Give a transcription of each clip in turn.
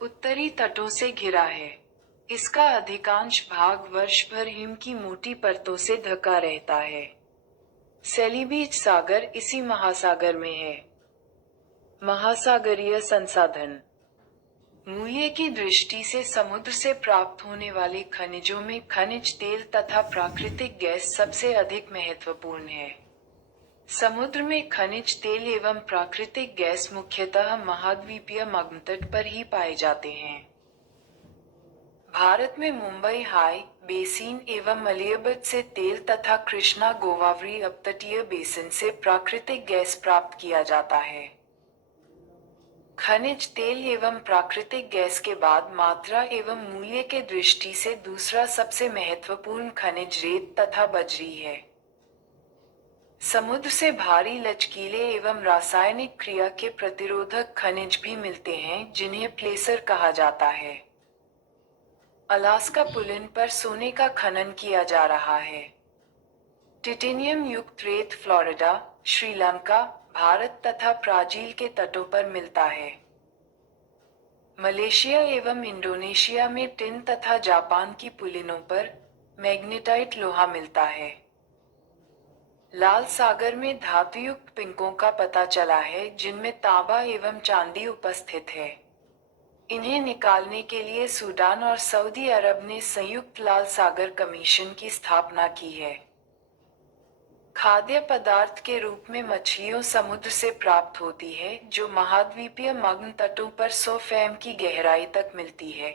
उत्तरी तटों से घिरा है। इसका अधिकांश भाग वर्ष भर हिम की मोटी परतों से ढका रहता है। सेलिबीज सागर इसी महासागर में है। महासागरीय संसाधन। मूल्य की दृष्टि से समुद्र से प्राप्त होने वाले खनिजों में खनिज तेल तथा प्राकृतिक गैस सबसे अधिक महत्वपूर्ण है। समुद्र में खनिज तेल एवं प्राकृतिक गैस मुख्यतः महाद्वीपीय मग्नतट पर ही पाए जाते हैं। भारत में मुंबई हाई बेसिन एवं मलयबट से तेल तथा कृष्णा गोदावरी अपतटीय बेसिन से प्राकृतिक गैस प्राप्त किया जाता है। खनिज तेल एवं प्राकृतिक गैस के बाद मात्रा एवं मूल्य के दृष्टि से दूसरा सबसे महत्वपूर्ण खनिज रेत तथा बजरी है। समुद्र से भारी लचकीले एवं रासायनिक क्रिया के प्रतिरोधक खनिज भी मिलते हैं जिन्हें प्लेसर कहा जाता है। अलास्का पुलिन पर सोने का खनन किया जा रहा है। टिटेनियम युक्त रेत फ्लोरिडा, श्रीलंका, भारत तथा ब्राजील के तटों पर मिलता है। मलेशिया एवं इंडोनेशिया में टिन तथा जापान की पुलिनों पर मैग्नेटाइट लोहा मिलता है। लाल सागर में धातुयुक्त पिंकों का पता चला है जिनमें तांबा एवं चांदी उपस्थित है। इन्हें निकालने के लिए सूडान और सऊदी अरब ने संयुक्त लाल सागर कमीशन की स्थापना की है। खाद्य पदार्थ के रूप में मछलियों समुद्र से प्राप्त होती है जो महाद्वीपीय मग्न तटों पर 100 फीट की गहराई तक मिलती है,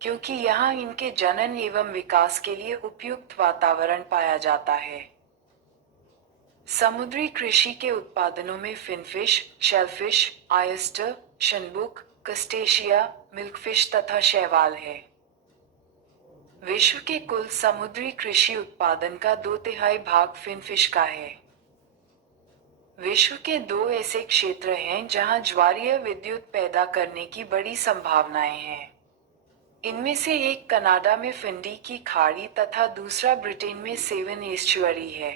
क्योंकि यहाँ इनके जनन एवं विकास के लिए उपयुक्त वातावरण पाया जाता है। समुद्री कृषि के उत्पादनों में फिनफिश, शेलफिश, ऑयस्टर, शनबुक, क्रस्टेशिया, मिल्कफिश तथा शैवाल है। विश्व के कुल समुद्री कृषि उत्पादन का 2/3 भाग फिनफिश का है। विश्व के 2 ऐसे क्षेत्र हैं जहां ज्वारीय विद्युत पैदा करने की बड़ी संभावनाएं हैं। इनमें से एक कनाडा में फिंडी की खाड़ी तथा दूसरा ब्रिटेन में सेवन एस्चुअरी है।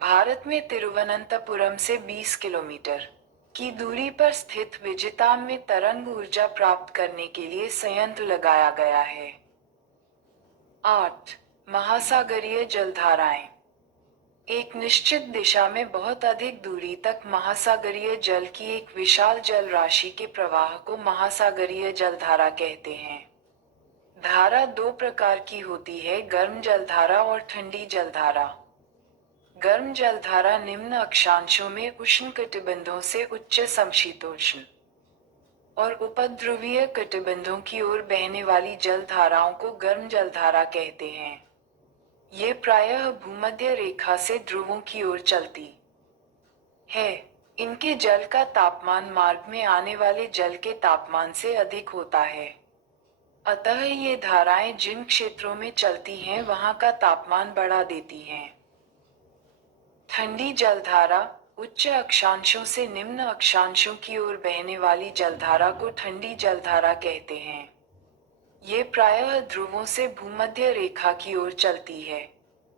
भारत में तिरुवनंतपुरम से 20 किलोमीटर की दूरी पर स्थित विजिताम में तरंग ऊर्जा प्राप्त करने के लिए संयंत्र लगाया गया है। 8. महासागरीय जलधाराएं। एक निश्चित दिशा में बहुत अधिक दूरी तक महासागरीय जल की एक विशाल जल राशि के प्रवाह को महासागरीय जलधारा कहते हैं। धारा 2 प्रकार की होती है, गर्म जलधारा और ठंडी जलधारा। गर्म जलधारा निम्न अक्षांशों में उष्णकटिबंधों से उच्च समशीतोष्ण और उपध्रुवीय कटिबंधों की ओर बहने वाली जलधाराओं को गर्म जलधारा कहते हैं। ये प्रायः भूमध्य रेखा से ध्रुवों की ओर चलती है। इनके जल का तापमान मार्ग में आने वाले जल के तापमान से अधिक होता है। अतः ये धाराएं जिन क्षेत्रों में चलती हैं वहां का तापमान बढ़ा देती हैं। ठंडी जलधारा उच्च अक्षांशों से निम्न अक्षांशों की ओर बहने वाली जलधारा को ठंडी जलधारा कहते हैं। ये प्रायः ध्रुवों से भूमध्य रेखा की ओर चलती है।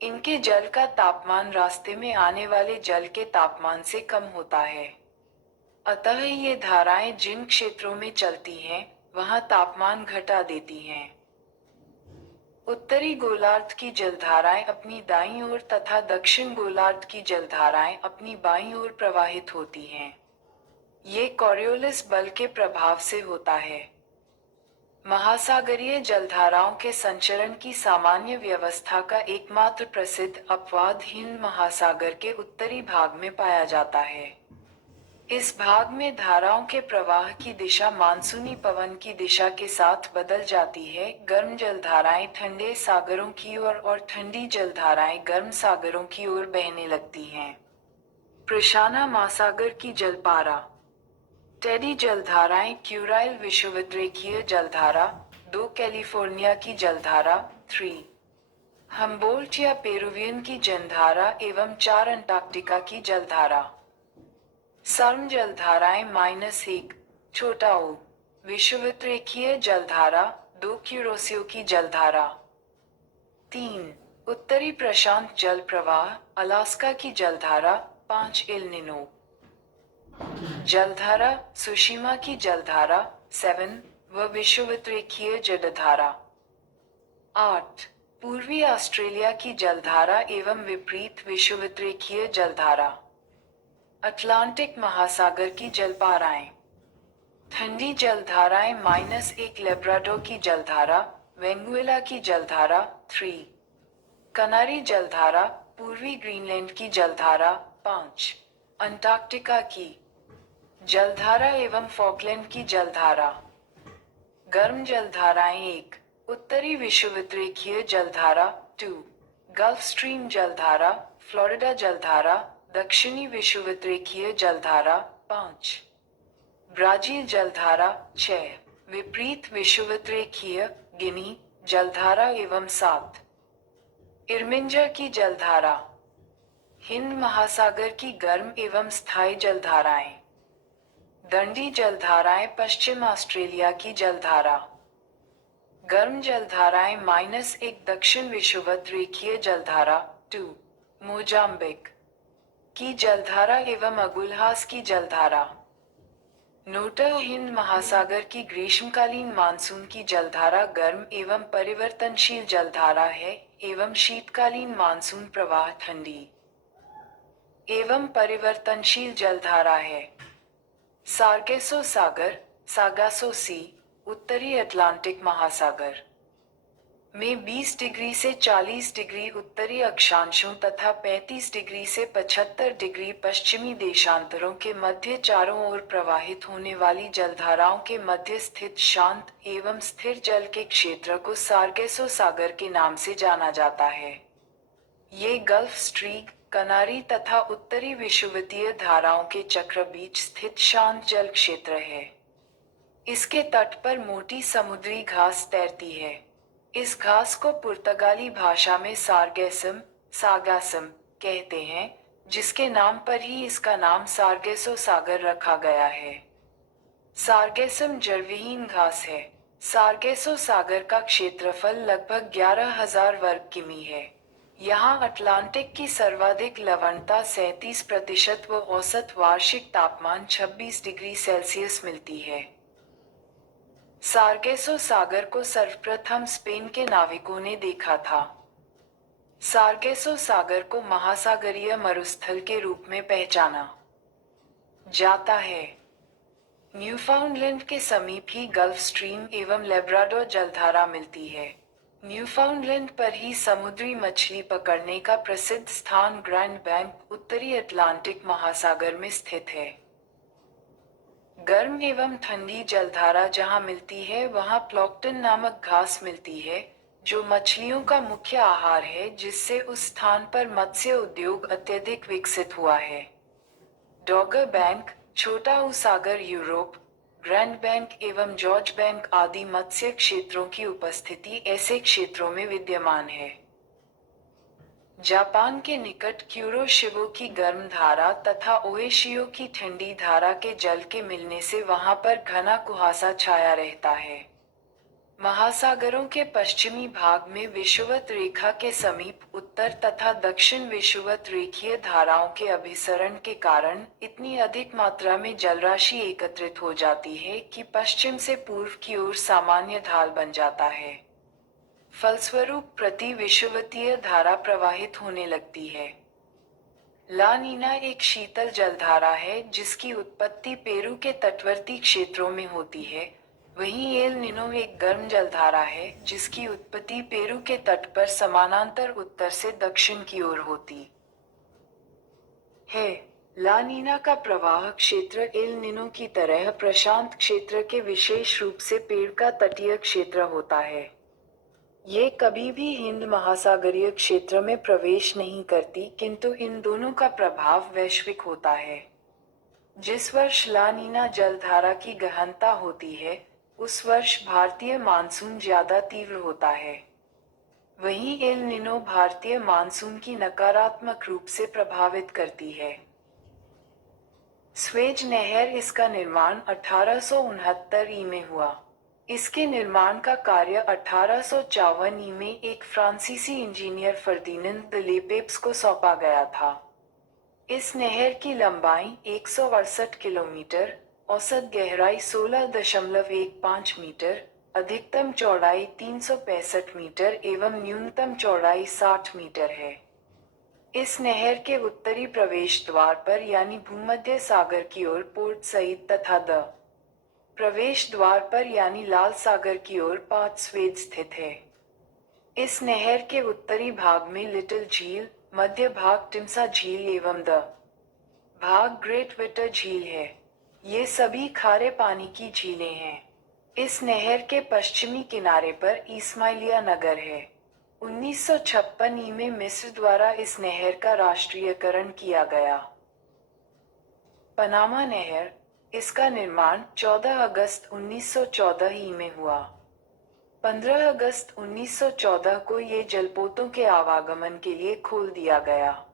इनके जल का तापमान रास्ते में आने वाले जल के तापमान से कम होता है। अतः ये धाराएं जिन क्षेत्रों में चलती हैं, वहां तापमान घटा देती हैं। उत्तरी गोलार्ध की जलधाराएं अपनी दाईं ओर तथा दक्षिण गोलार्ध की जलधाराएं अपनी बाईं ओर प्रवाहित होती हैं। ये कॉरियोलिस बल के प्रभाव से होता है। महासागरीय जलधाराओं के संचरण की सामान्य व्यवस्था का एकमात्र प्रसिद्ध अपवाद हिंद महासागर के उत्तरी भाग में पाया जाता है। इस भाग में धाराओं के प्रवाह की दिशा मानसूनी पवन की दिशा के साथ बदल जाती है। गर्म जलधाराएं ठंडे सागरों की ओर और ठंडी जलधाराएं गर्म सागरों की ओर बहने लगती हैं। प्रशाना महासागर की जलपारा। टेडी जलधाराएं क्यूराइल विषुवतरेखीय जलधारा 2 कैलिफोर्निया की जलधारा 3 हम्बोल्ट या पेरुवियन की जलधारा एवं 4 अंटार्कटिका की जलधारा। सर्म जलधाराएं -1 छोटा ओ विषुवतरेखीय जलधारा 2 क्यूरोसियो की जलधारा। 3 उत्तरी प्रशांत जल प्रवाह अलास्का की जलधारा 5 एल निनो। जलधारा सुशीमा की जलधारा 7 व विषुवतरेखीय जलधारा 8 पूर्वी ऑस्ट्रेलिया की जलधारा एवं विपरीत विषुवतरेखीय जलधारा अटलांटिक महासागर की जलधाराएं ठंडी जलधाराएं -1 लेब्राडोर की जलधारा वेंगुएला की जलधारा 3 कनारी जलधारा पूर्वी ग्रीनलैंड की जलधारा 5 अंटार्कटिका की जलधारा एवं फॉकलैंड की जलधारा गर्म जलधाराएं 1 उत्तरी विषुवतरेखीय जलधारा 2 गल्फ स्ट्रीम जलधारा फ्लोरिडा जलधारा दक्षिणी विषुवतरेखीय जलधारा 5 ब्राजील जलधारा 6 विपरीत विषुवतरेखीय गिनी जलधारा एवं 7 इरमिंजा की जलधारा हिंद महासागर की गर्म एवं स्थायी जलधाराएं दंडी जलधाराएं पश्चिम ऑस्ट्रेलिया की जलधारा गर्म जलधाराएं -1 दक्षिण विषुवतरेखीय जलधारा 2 मोजाम्बिक की जलधारा एवं अगुलहास की जलधारा नोटा हिंद महासागर की ग्रीष्मकालीन मानसून की जलधारा गर्म एवं परिवर्तनशील जलधारा है एवं शीतकालीन मानसून प्रवाह ठंडी एवं परिवर्तनशील जलधारा है। सार्गेसो सागर सागासो सी उत्तरी अटलांटिक महासागर में 20 डिग्री से 40 डिग्री उत्तरी अक्षांशों तथा 35 डिग्री से 75 डिग्री पश्चिमी देशांतरों के मध्य चारों ओर प्रवाहित होने वाली जलधाराओं के मध्य स्थित शांत एवं स्थिर जल के क्षेत्र को सार्गेसो सागर के नाम से जाना जाता है। ये गल्फ स्ट्रीम कनारी तथा उत्तरी विषुवतीय धाराओं के चक्र बीच स्थित शांत जल क्षेत्र है। इसके तट पर मोटी समुद्री घास तैरती है। इस घास को पुर्तगाली भाषा में सार्गेसम सागासम कहते हैं, जिसके नाम पर ही इसका नाम सार्गेसो सागर रखा गया है। सार्गेसम जलविहीन घास है। सार्गेसो सागर का क्षेत्रफल लगभग 11,000 वर्ग किमी है। यहाँ अटलांटिक की सर्वाधिक लवणता 37% व औसत वार्षिक तापमान 26 डिग्री सेल्सियस मिलती है। सार्गेसो सागर को सर्वप्रथम स्पेन के नाविकों ने देखा था। सार्गेसो सागर को महासागरीय मरुस्थल के रूप में पहचाना जाता है। न्यूफाउंडलैंड के समीप ही गल्फ स्ट्रीम एवं लेब्राडोर जलधारा मिलती है। न्यूफाउंडलैंड पर ही समुद्री मछली पकड़ने का प्रसिद्ध स्थान ग्रैंड बैंक उत्तरी अटलांटिक महासागर में स्थित है। गर्म एवं ठंडी जलधारा जहां मिलती है वहां प्लॉक्टन नामक घास मिलती है, जो मछलियों का मुख्य आहार है, जिससे उस स्थान पर मत्स्य उद्योग अत्यधिक विकसित हुआ है। डॉगर बैंक, छोटा सागर यूरोप, ग्रैंड बैंक एवं जॉर्ज बैंक आदि मत्स्य क्षेत्रों की उपस्थिति ऐसे क्षेत्रों में विद्यमान है। जापान के निकट क्यूरोशिबो की गर्म धारा तथा ओएशियो की ठंडी धारा के जल के मिलने से वहां पर घना कुहासा छाया रहता है। महासागरों के पश्चिमी भाग में विषुवत रेखा के समीप उत्तर तथा दक्षिण विषुवत रेखीय धाराओं के अभिसरण के कारण इतनी अधिक मात्रा में जलराशि एकत्रित हो जाती है कि पश्चिम से पूर्व की ओर सामान्य ढाल बन जाता है। फलस्वरूप प्रति विषुवतीय धारा प्रवाहित होने लगती है। ला नीना एक शीतल जलधारा है जिसकी उत्पत्ति पेरू के तटवर्ती क्षेत्रों में होती है। वहीं एल निनो एक गर्म जलधारा है जिसकी उत्पत्ति पेरू के तट पर समानांतर उत्तर से दक्षिण की ओर होती है। ला नीना का प्रवाह क्षेत्र एल निनो की तरह प्रशांत क्षेत्र के विशेष रूप से पेड़ का तटीय क्षेत्र होता है। ये कभी भी हिंद महासागरीय क्षेत्र में प्रवेश नहीं करती, किंतु इन दोनों का प्रभाव वैश्विक होता है। जिस वर्ष ला नीना जलधारा की गहनता होती है, उस वर्ष भारतीय मानसून ज्यादा तीव्र होता है। वहीं एल निनो भारतीय मानसून की नकारात्मक रूप से प्रभावित करती है। स्वेज नहर, इसका निर्माण 1869 ई में हुआ। इसके निर्माण का कार्य 1854 ई में एक फ्रांसीसी इंजीनियर फर्दिनेंद द लेपेप्स को सौंपा गया था। इस नहर की लंबाई 168 किलोमीटर, औसत गहराई 16.15 मीटर, अधिकतम चौड़ाई 365 मीटर एवं न्यूनतम चौड़ाई 60 मीटर है। इस नहर के उत्तरी प्रवेश द्वार पर यानी भूमध्य सागर की ओर पोर्ट सईद तथा द प्रवेश द्वार पर यानी लाल सागर की ओर पोर्ट स्वेद स्थित है। इस नहर के उत्तरी भाग में लिटिल झील, मध्य भाग टिमसा झील एवं द भाग ग्रेट विटर झील है। ये सभी खारे पानी की झीलें हैं। इस नहर के पश्चिमी किनारे पर इस्माइलिया नगर है। 1956 ई में मिस्र द्वारा इस नहर का राष्ट्रीयकरण किया गया। पनामा नहर, इसका निर्माण 14 अगस्त 1914 ई में हुआ। 15 अगस्त 1914 को ये जलपोतों के आवागमन के लिए खोल दिया गया।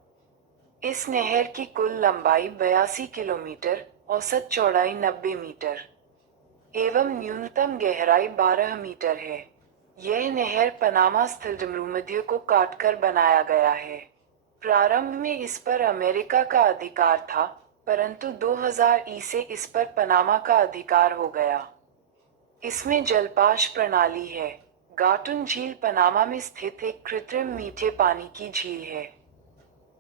इस नहर की कुल लंबाई 82 किलोमीटर, औसत चौड़ाई 90 मीटर एवं न्यूनतम गहराई 12 मीटर है। यह नहर पनामा स्थित भूमध्य को काटकर बनाया गया है। प्रारंभ में इस पर अमेरिका का अधिकार था, परंतु 2000 ई से इस पर पनामा का अधिकार हो गया। इसमें जलपाश प्रणाली है। गाटुन झील पनामा में स्थित एक कृत्रिम मीठे पानी की झील है।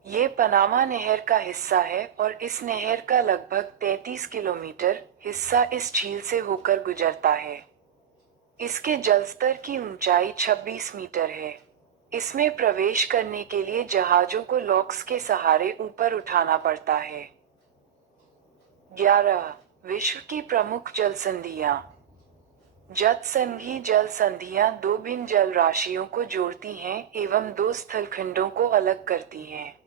ये पनामा नहर का हिस्सा है और इस नहर का लगभग 33 किलोमीटर हिस्सा इस झील से होकर गुजरता है। इसके जलस्तर की ऊंचाई 26 मीटर है। इसमें प्रवेश करने के लिए जहाजों को लॉक्स के सहारे ऊपर उठाना पड़ता है। 11. विश्व की प्रमुख जल संधियां। जलसंधि जल संधियां दो भिन्न जल राशियों को जोड़ती हैं एवं दो स्थलखंडों को अलग करती हैं।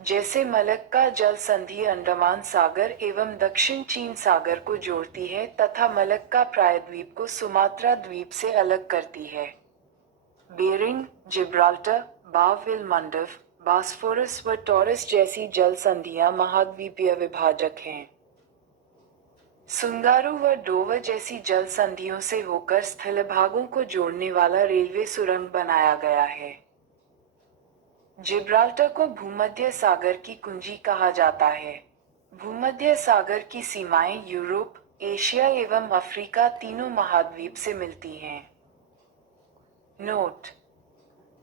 जैसे मलक्का जल संधि अंडमान सागर एवं दक्षिण चीन सागर को जोड़ती है तथा मलक्का प्रायद्वीप को सुमात्रा द्वीप से अलग करती है। बेरिंग, जिब्राल्टर, बाव-इल मंडव, बॉस्फोरस व टॉरस जैसी जल संधियां महाद्वीपीय विभाजक हैं। सुंगारू व डोवर जैसी जल संधियों से होकर स्थल भागों को जोड़ने वाला रेलवे सुरंग बनाया गया है। जिब्राल्टर को भूमध्य सागर की कुंजी कहा जाता है। भूमध्य सागर की सीमाएं यूरोप, एशिया एवं अफ्रीका तीनों महाद्वीप से मिलती हैं। नोट: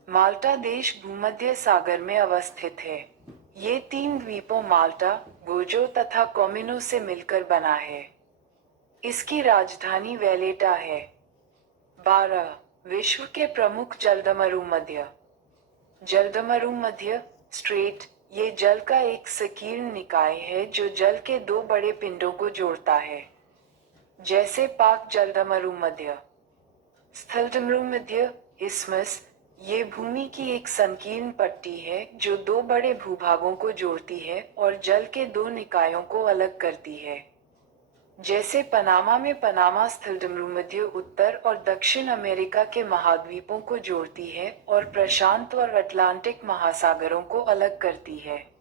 माल्टा देश भूमध्य सागर में अवस्थित है। ये तीन द्वीपों माल्टा, गोजो तथा कोमिनो से मिलकर बना है। इसकी राजधानी वैलेटा है। 12. विश्व के प्रमुख जलडमरू मध्य स्ट्रेट, ये जल का एक संकीर्ण निकाय है जो जल के दो बड़े पिंडों को जोड़ता है, जैसे पाक जलडमरू मध्य, स्थलडमरू मध्य, इस्मस। ये भूमि की एक संकीर्ण पट्टी है जो दो बड़े भूभागों को जोड़ती है और जल के दो निकायों को अलग करती है। जैसे पनामा में पनामा स्थलडमरू मध्य उत्तर और दक्षिण अमेरिका के महाद्वीपों को जोड़ती है और प्रशांत और अटलांटिक महासागरों को अलग करती है।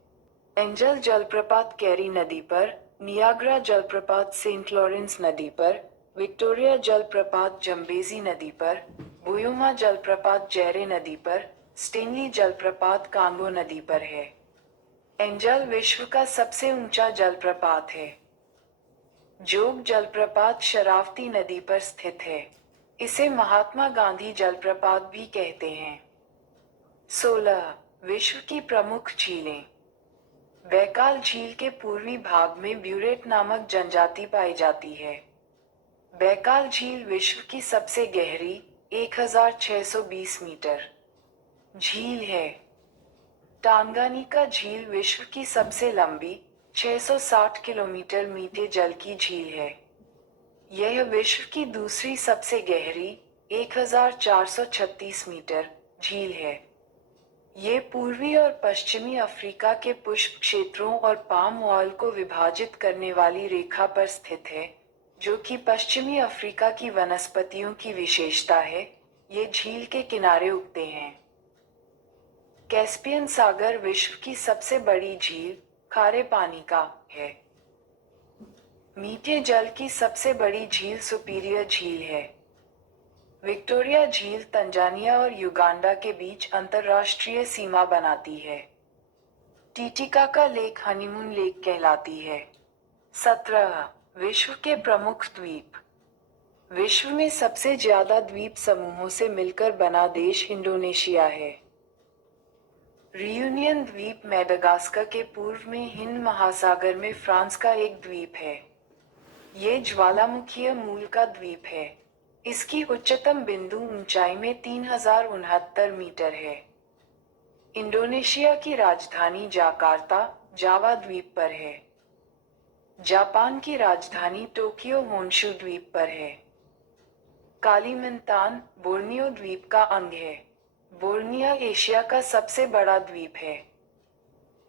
एंजल जलप्रपात कैरी नदी पर, नियाग्रा जलप्रपात सेंट लॉरेंस नदी पर, विक्टोरिया जलप्रपात जम्बेजी नदी पर, बुयोमा जलप्रपात जेरे नदी पर, स्टेनली जलप्रपात कांगो नदी पर है। एंजल विश्व का सबसे ऊंचा जलप्रपात है। जोग जलप्रपात शरावती नदी पर स्थित है। इसे महात्मा गांधी जलप्रपात भी कहते हैं। 16. विश्व की प्रमुख झीलें। बैकाल झील के पूर्वी भाग में ब्यूरेट नामक जनजाति पाई जाती है। बैकाल झील विश्व की सबसे गहरी 1620 मीटर झील है। टांगानिका झील विश्व की सबसे लंबी 660 किलोमीटर मीठे जल की झील है। यह विश्व की दूसरी सबसे गहरी 1436 मीटर झील है। ये पूर्वी और पश्चिमी अफ्रीका के पुष्प क्षेत्रों और पाम ऑयल को विभाजित करने वाली रेखा पर स्थित है, जो कि पश्चिमी अफ्रीका की वनस्पतियों की विशेषता है। ये झील के किनारे उगते हैं। कैस्पियन सागर विश्व की सबसे बड़ी झील खारे पानी का है। मीठे जल की सबसे बड़ी झील सुपीरियर झील है। विक्टोरिया झील तंजानिया और युगांडा के बीच अंतर्राष्ट्रीय सीमा बनाती है। टिटिकाका लेक हनीमून लेक कहलाती है। 17 विश्व के प्रमुख द्वीप। विश्व में सबसे ज्यादा द्वीप समूहों से मिलकर बना देश इंडोनेशिया है। रियूनियन द्वीप मेडागास्कर के पूर्व में हिंद महासागर में फ्रांस का एक द्वीप है। ये ज्वालामुखीय मूल का द्वीप है। इसकी उच्चतम बिंदु ऊंचाई में 3069 मीटर है। इंडोनेशिया की राजधानी जाकार्ता, जावा द्वीप पर है। जापान की राजधानी टोक्यो होन्शु द्वीप पर है। कालीमंतान, बोर्नियो द्वीप का अंग है। बोर्निया एशिया का सबसे बड़ा द्वीप है।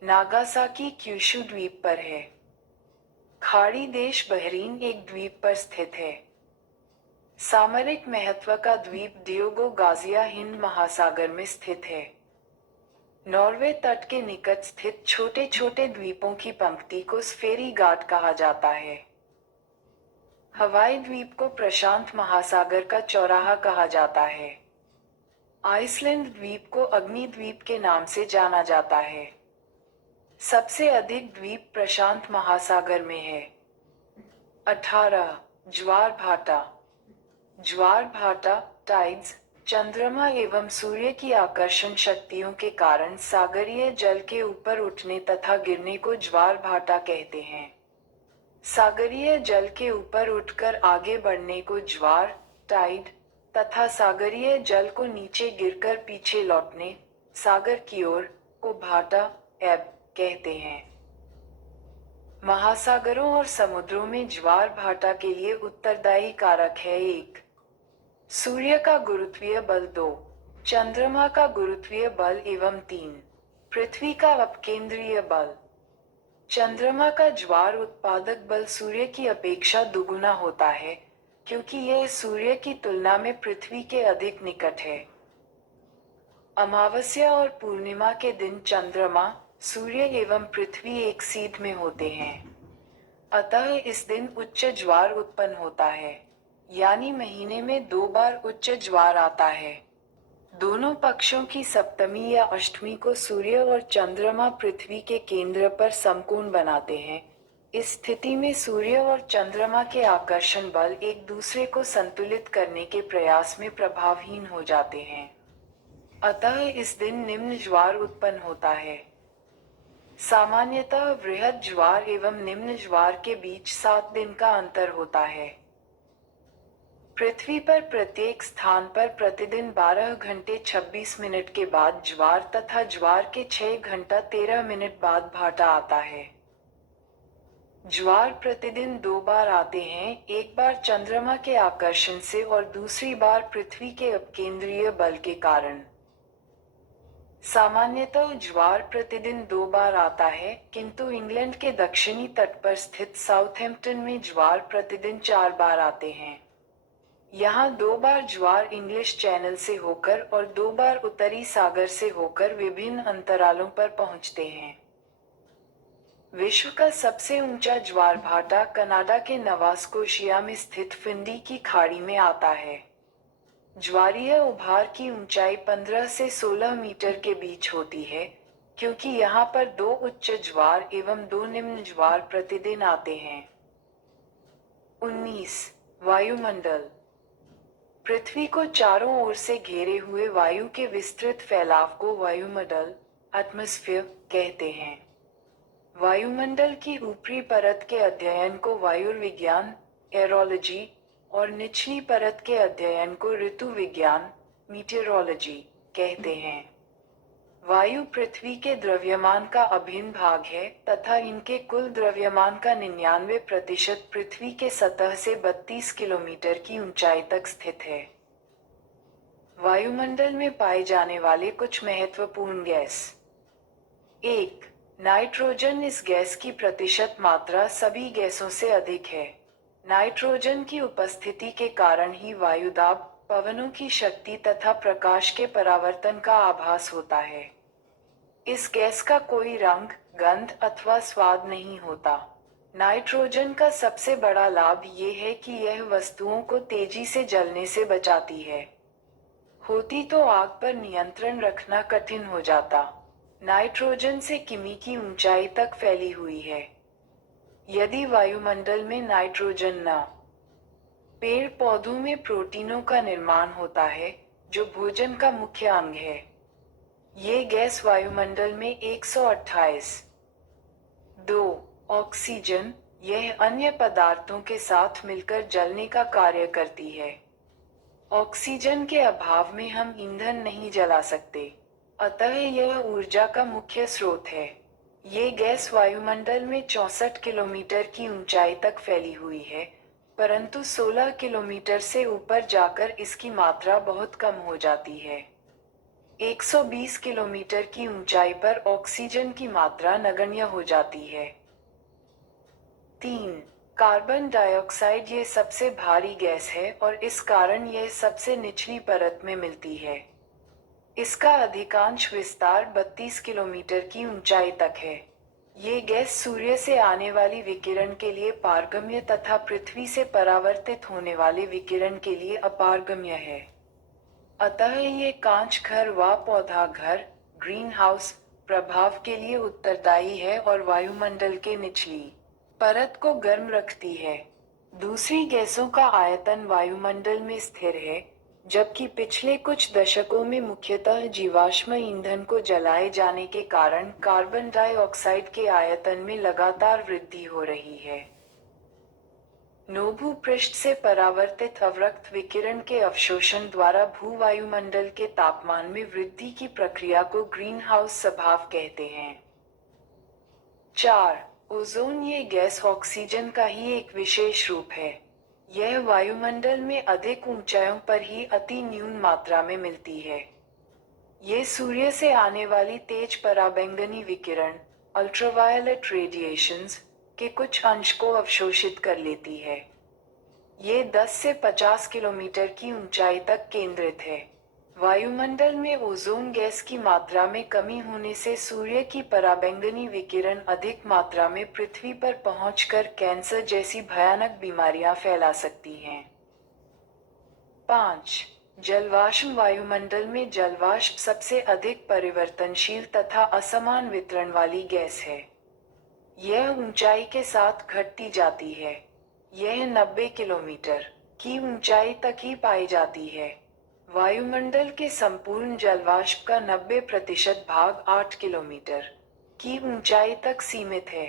नागासाकी क्यूशु द्वीप पर है। खाड़ी देश बहरीन एक द्वीप पर स्थित है। सामरिक महत्व का द्वीप डियोगो गाजिया हिंद महासागर में स्थित है। नॉर्वे तट के निकट स्थित छोटे छोटे द्वीपों की पंक्ति को स्फेरी घाट कहा जाता है। हवाई द्वीप को प्रशांत महासागर का चौराहा कहा जाता है। आइसलैंड द्वीप को अग्नि द्वीप के नाम से जाना जाता है। सबसे अधिक द्वीप प्रशांत महासागर में है। 18 ज्वार भाटा। ज्वार भाटा, टाइड्स, चंद्रमा एवं सूर्य की आकर्षण शक्तियों के कारण सागरीय जल के ऊपर उठने तथा गिरने को ज्वार भाटा कहते हैं। सागरीय जल के ऊपर उठकर आगे बढ़ने को ज्वार, टाइड तथा सागरीय जल को नीचे गिरकर पीछे लौटने, सागर की ओर, को भाटा, एब कहते हैं। महासागरों और समुद्रों में ज्वार भाटा के लिए उत्तरदायी कारक है। 1 सूर्य का गुरुत्वीय बल, 2 चंद्रमा का गुरुत्वीय बल एवं 3 पृथ्वी का अपकेंद्रीय बल। चंद्रमा का ज्वार उत्पादक बल सूर्य की अपेक्षा दुगुना होता है, क्योंकि यह सूर्य की तुलना में पृथ्वी के अधिक निकट है। अमावस्या और पूर्णिमा के दिन चंद्रमा, सूर्य एवं पृथ्वी एक सीध में होते हैं। अतः इस दिन उच्च ज्वार उत्पन्न होता है, यानी महीने में 2 बार उच्च ज्वार आता है। दोनों पक्षों की सप्तमी या अष्टमी को सूर्य और चंद्रमा पृथ्वी के केंद्र पर समकोण बनाते हैं। इस स्थिति में सूर्य और चंद्रमा के आकर्षण बल एक दूसरे को संतुलित करने के प्रयास में प्रभावहीन हो जाते हैं। अतः इस दिन निम्न ज्वार उत्पन्न होता है। सामान्यतः वृहद ज्वार एवं निम्न ज्वार के बीच 7 दिन का अंतर होता है। पृथ्वी पर प्रत्येक स्थान पर प्रतिदिन 12 घंटे 26 मिनट के बाद ज्वार तथा ज्वार के 6 घंटा 13 मिनट बाद भाटा आता है। ज्वार प्रतिदिन 2 बार आते हैं, एक बार चंद्रमा के आकर्षण से और दूसरी बार पृथ्वी के अपकेंद्रीय बल के कारण। सामान्यतः ज्वार प्रतिदिन 2 बार आता है, किंतु इंग्लैंड के दक्षिणी तट पर स्थित साउथहैम्पटन में ज्वार प्रतिदिन 4 बार आते हैं। यहाँ 2 बार ज्वार इंग्लिश चैनल से होकर और 2 बार उत्तरी सागर से होकर विभिन्न अंतरालों पर पहुँचते हैं। विश्व का सबसे ऊंचा ज्वार भाटा कनाडा के नवा स्कोशिया में स्थित फिंडी की खाड़ी में आता है। ज्वारीय उभार की ऊंचाई 15 से 16 मीटर के बीच होती है, क्योंकि यहाँ पर 2 उच्च ज्वार एवं 2 निम्न ज्वार प्रतिदिन आते हैं। 19 वायुमंडल। पृथ्वी को चारों ओर से घेरे हुए वायु के विस्तृत फैलाव को वायुमंडल, एटमॉस्फेयर कहते हैं। वायुमंडल की ऊपरी परत के अध्ययन को वायुर्विज्ञान, एरोलॉजी, और निचली परत के अध्ययन को ऋतु विज्ञान, मीटेरोलॉजी कहते हैं। वायु पृथ्वी के द्रव्यमान का अभिन्न भाग है तथा इनके कुल द्रव्यमान का 99% पृथ्वी के सतह से 32 किलोमीटर की ऊंचाई तक स्थित है। वायुमंडल में पाए जाने वाले कुछ महत्वपूर्ण गैस। 1 नाइट्रोजन। इस गैस की प्रतिशत मात्रा सभी गैसों से अधिक है। नाइट्रोजन की उपस्थिति के कारण ही वायुदाब, पवनों की शक्ति तथा प्रकाश के परावर्तन का आभास होता है। इस गैस का कोई रंग, गंध अथवा स्वाद नहीं होता। नाइट्रोजन का सबसे बड़ा लाभ ये है कि यह वस्तुओं को तेजी से जलने से बचाती है। होती तो आग पर नियंत्रण रखना कठिन हो जाता। नाइट्रोजन से किमी की ऊंचाई तक फैली हुई है। यदि वायुमंडल में नाइट्रोजन न, पेड़ पौधों में प्रोटीनों का निर्माण होता है, जो भोजन का मुख्य अंग है। ये गैस वायुमंडल में 128। 2. ऑक्सीजन, यह अन्य पदार्थों के साथ मिलकर जलने का कार्य करती है। ऑक्सीजन के अभाव में हम ईंधन नहीं जला सकते, अतः यह ऊर्जा का मुख्य स्रोत है। ये गैस वायुमंडल में 64 किलोमीटर की ऊंचाई तक फैली हुई है, परंतु 16 किलोमीटर से ऊपर जाकर इसकी मात्रा बहुत कम हो जाती है। 120 किलोमीटर की ऊंचाई पर ऑक्सीजन की मात्रा नगण्य हो जाती है। 3. कार्बन डाइऑक्साइड, ये सबसे भारी गैस है और इस कारण यह सबसे निचली परत में मिलती है। इसका अधिकांश विस्तार 32 किलोमीटर की ऊंचाई तक है। ये गैस सूर्य से आने वाली विकिरण के लिए पारगम्य तथा पृथ्वी से परावर्तित होने वाले विकिरण के लिए अपारगम्य है। अतः ये कांच घर व पौधा घर, ग्रीन हाउस प्रभाव के लिए उत्तरदायी है और वायुमंडल के निचली परत को गर्म रखती है। दूसरी गैसों का आयतन वायुमंडल में स्थिर है, जबकि पिछले कुछ दशकों में मुख्यतः जीवाश्म ईंधन को जलाए जाने के कारण कार्बन डाइऑक्साइड के आयतन में लगातार वृद्धि हो रही है। भूपृष्ठ से परावर्तित अवरक्त विकिरण के अवशोषण द्वारा भूवायुमंडल के तापमान में वृद्धि की प्रक्रिया को ग्रीन हाउस स्वभाव कहते हैं। 4. ओजोन, ये गैस ऑक्सीजन का ही एक विशेष रूप है। यह वायुमंडल में अधिक ऊंचाइयों पर ही अति न्यून मात्रा में मिलती है। ये सूर्य से आने वाली तेज पराबैंगनी विकिरण, अल्ट्रावायलेट रेडिएशंस, के कुछ अंश को अवशोषित कर लेती है। ये 10 से 50 किलोमीटर की ऊंचाई तक केंद्रित है। वायुमंडल में ओजोन गैस की मात्रा में कमी होने से सूर्य की पराबैंगनी विकिरण अधिक मात्रा में पृथ्वी पर पहुंचकर कैंसर जैसी भयानक बीमारियां फैला सकती हैं। 5. जलवाष्प, वायुमंडल में जलवाष्प सबसे अधिक परिवर्तनशील तथा असमान वितरण वाली गैस है। यह ऊंचाई के साथ घटती जाती है। यह 90 किलोमीटर की ऊंचाई तक ही पाई जाती है। वायुमंडल के संपूर्ण जलवाष्प का 90% भाग 8 किलोमीटर की ऊंचाई तक सीमित है।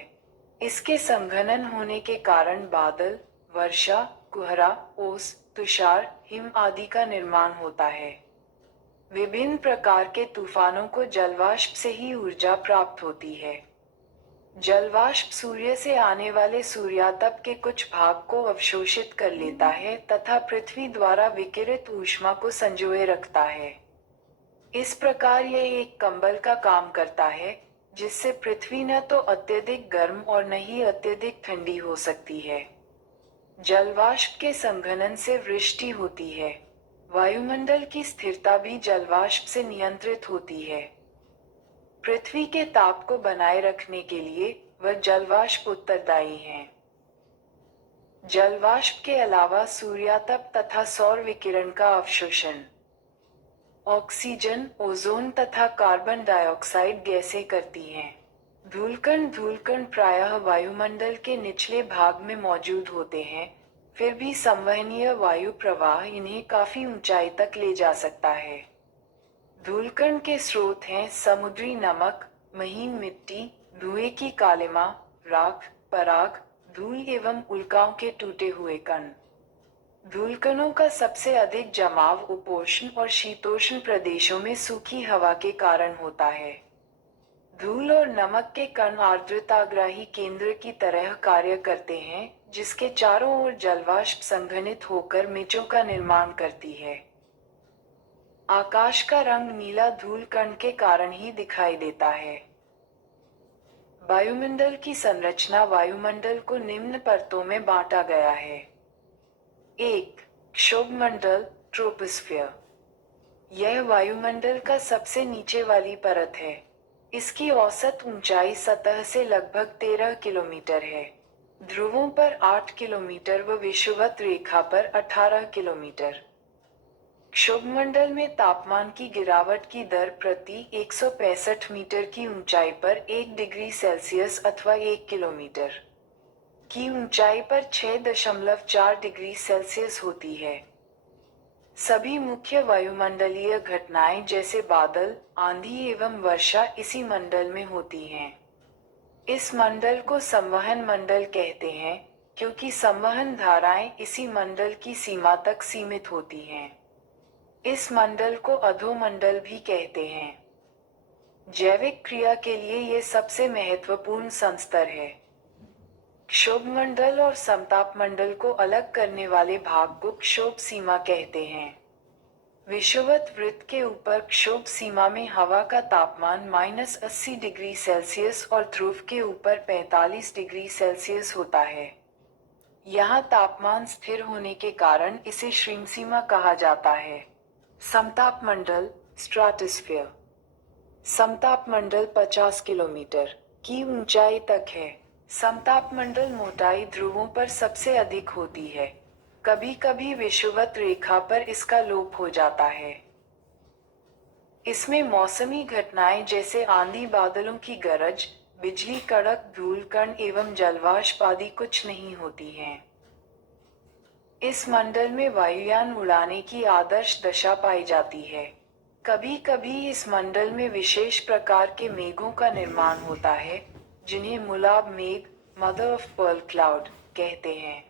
इसके संघनन होने के कारण बादल, वर्षा, कुहरा, ओस, तुषार, हिम आदि का निर्माण होता है। विभिन्न प्रकार के तूफानों को जलवाष्प से ही ऊर्जा प्राप्त होती है। जलवाष्प सूर्य से आने वाले सूर्यातप के कुछ भाग को अवशोषित कर लेता है तथा पृथ्वी द्वारा विकिरित ऊष्मा को संजोए रखता है। इस प्रकार यह एक कंबल का काम करता है, जिससे पृथ्वी न तो अत्यधिक गर्म और न ही अत्यधिक ठंडी हो सकती है। जलवाष्प के संघनन से वृष्टि होती है। वायुमंडल की स्थिरता भी जलवाष्प से नियंत्रित होती है। पृथ्वी के ताप को बनाए रखने के लिए वह जलवाष्प उत्तरदायी हैं। जलवाष्प के अलावा सूर्यातप तथा सौर विकिरण का अवशोषण ऑक्सीजन, ओजोन तथा कार्बन डाइऑक्साइड गैसें करती हैं। धूलकण प्रायः वायुमंडल के निचले भाग में मौजूद होते हैं, फिर भी संवहनीय वायु प्रवाह इन्हें काफी ऊंचाई तक ले जा सकता है। धूलकण के स्रोत हैं समुद्री नमक, महीन मिट्टी, धुएं की कालिमा, राख, पराग, धूल एवं उल्काओं के टूटे हुए कण। धूलकणों का सबसे अधिक जमाव उपोष्ण और शीतोष्ण प्रदेशों में सूखी हवा के कारण होता है। धूल और नमक के कण आर्द्रताग्राही केंद्र की तरह कार्य करते हैं, जिसके चारों ओर जलवाष्प संघनित होकर मेचों का निर्माण करती है। आकाश का रंग नीला धूल कण के कारण ही दिखाई देता है। वायुमंडल की संरचना, वायुमंडल को निम्न परतों में बांटा गया है। 1. क्षोभमंडल, ट्रोपोस्फियर। यह वायुमंडल का सबसे नीचे वाली परत है। इसकी औसत ऊंचाई सतह से लगभग 13 किलोमीटर है। ध्रुवों पर 8 किलोमीटर व विषुवत रेखा पर 18 किलोमीटर। क्षोभमंडल में तापमान की गिरावट की दर प्रति 165 मीटर की ऊंचाई पर 1 डिग्री सेल्सियस अथवा 1 किलोमीटर की ऊंचाई पर 6.4 डिग्री सेल्सियस होती है। सभी मुख्य वायुमंडलीय घटनाएं जैसे बादल, आंधी एवं वर्षा इसी मंडल में होती हैं। इस मंडल को संवहन मंडल कहते हैं, क्योंकि संवहन धाराएं इसी मंडल की सीमा तक सीमित होती हैं। इस मंडल को अधोमंडल भी कहते हैं। जैविक क्रिया के लिए ये सबसे महत्वपूर्ण संस्तर है। क्षोभमंडल और समतापमंडल को अलग करने वाले भाग को क्षोभ सीमा कहते हैं। विषुवत वृत्त के ऊपर क्षोभ सीमा में हवा का तापमान -80 डिग्री सेल्सियस और ध्रुव के ऊपर 45 डिग्री सेल्सियस होता है। यहाँ तापमान स्थिर होने के कारण इसे श्रृंगसीमा कहा जाता है। समतापमंडल स्ट्राटोस्फीयर। समतापमंडल 50 किलोमीटर की ऊंचाई तक है। समतापमंडल मोटाई ध्रुवों पर सबसे अधिक होती है। कभी कभी विषुवत रेखा पर इसका लोप हो जाता है। इसमें मौसमी घटनाएं जैसे आंधी, बादलों की गरज, बिजली कड़क, धूलकण एवं जलवाष्प आदि कुछ नहीं होती हैं। इस मंडल में वायुयान उड़ाने की आदर्श दशा पाई जाती है। कभी कभी इस मंडल में विशेष प्रकार के मेघों का निर्माण होता है, जिन्हें मुलाब मेघ, मदर ऑफ पर्ल क्लाउड कहते हैं।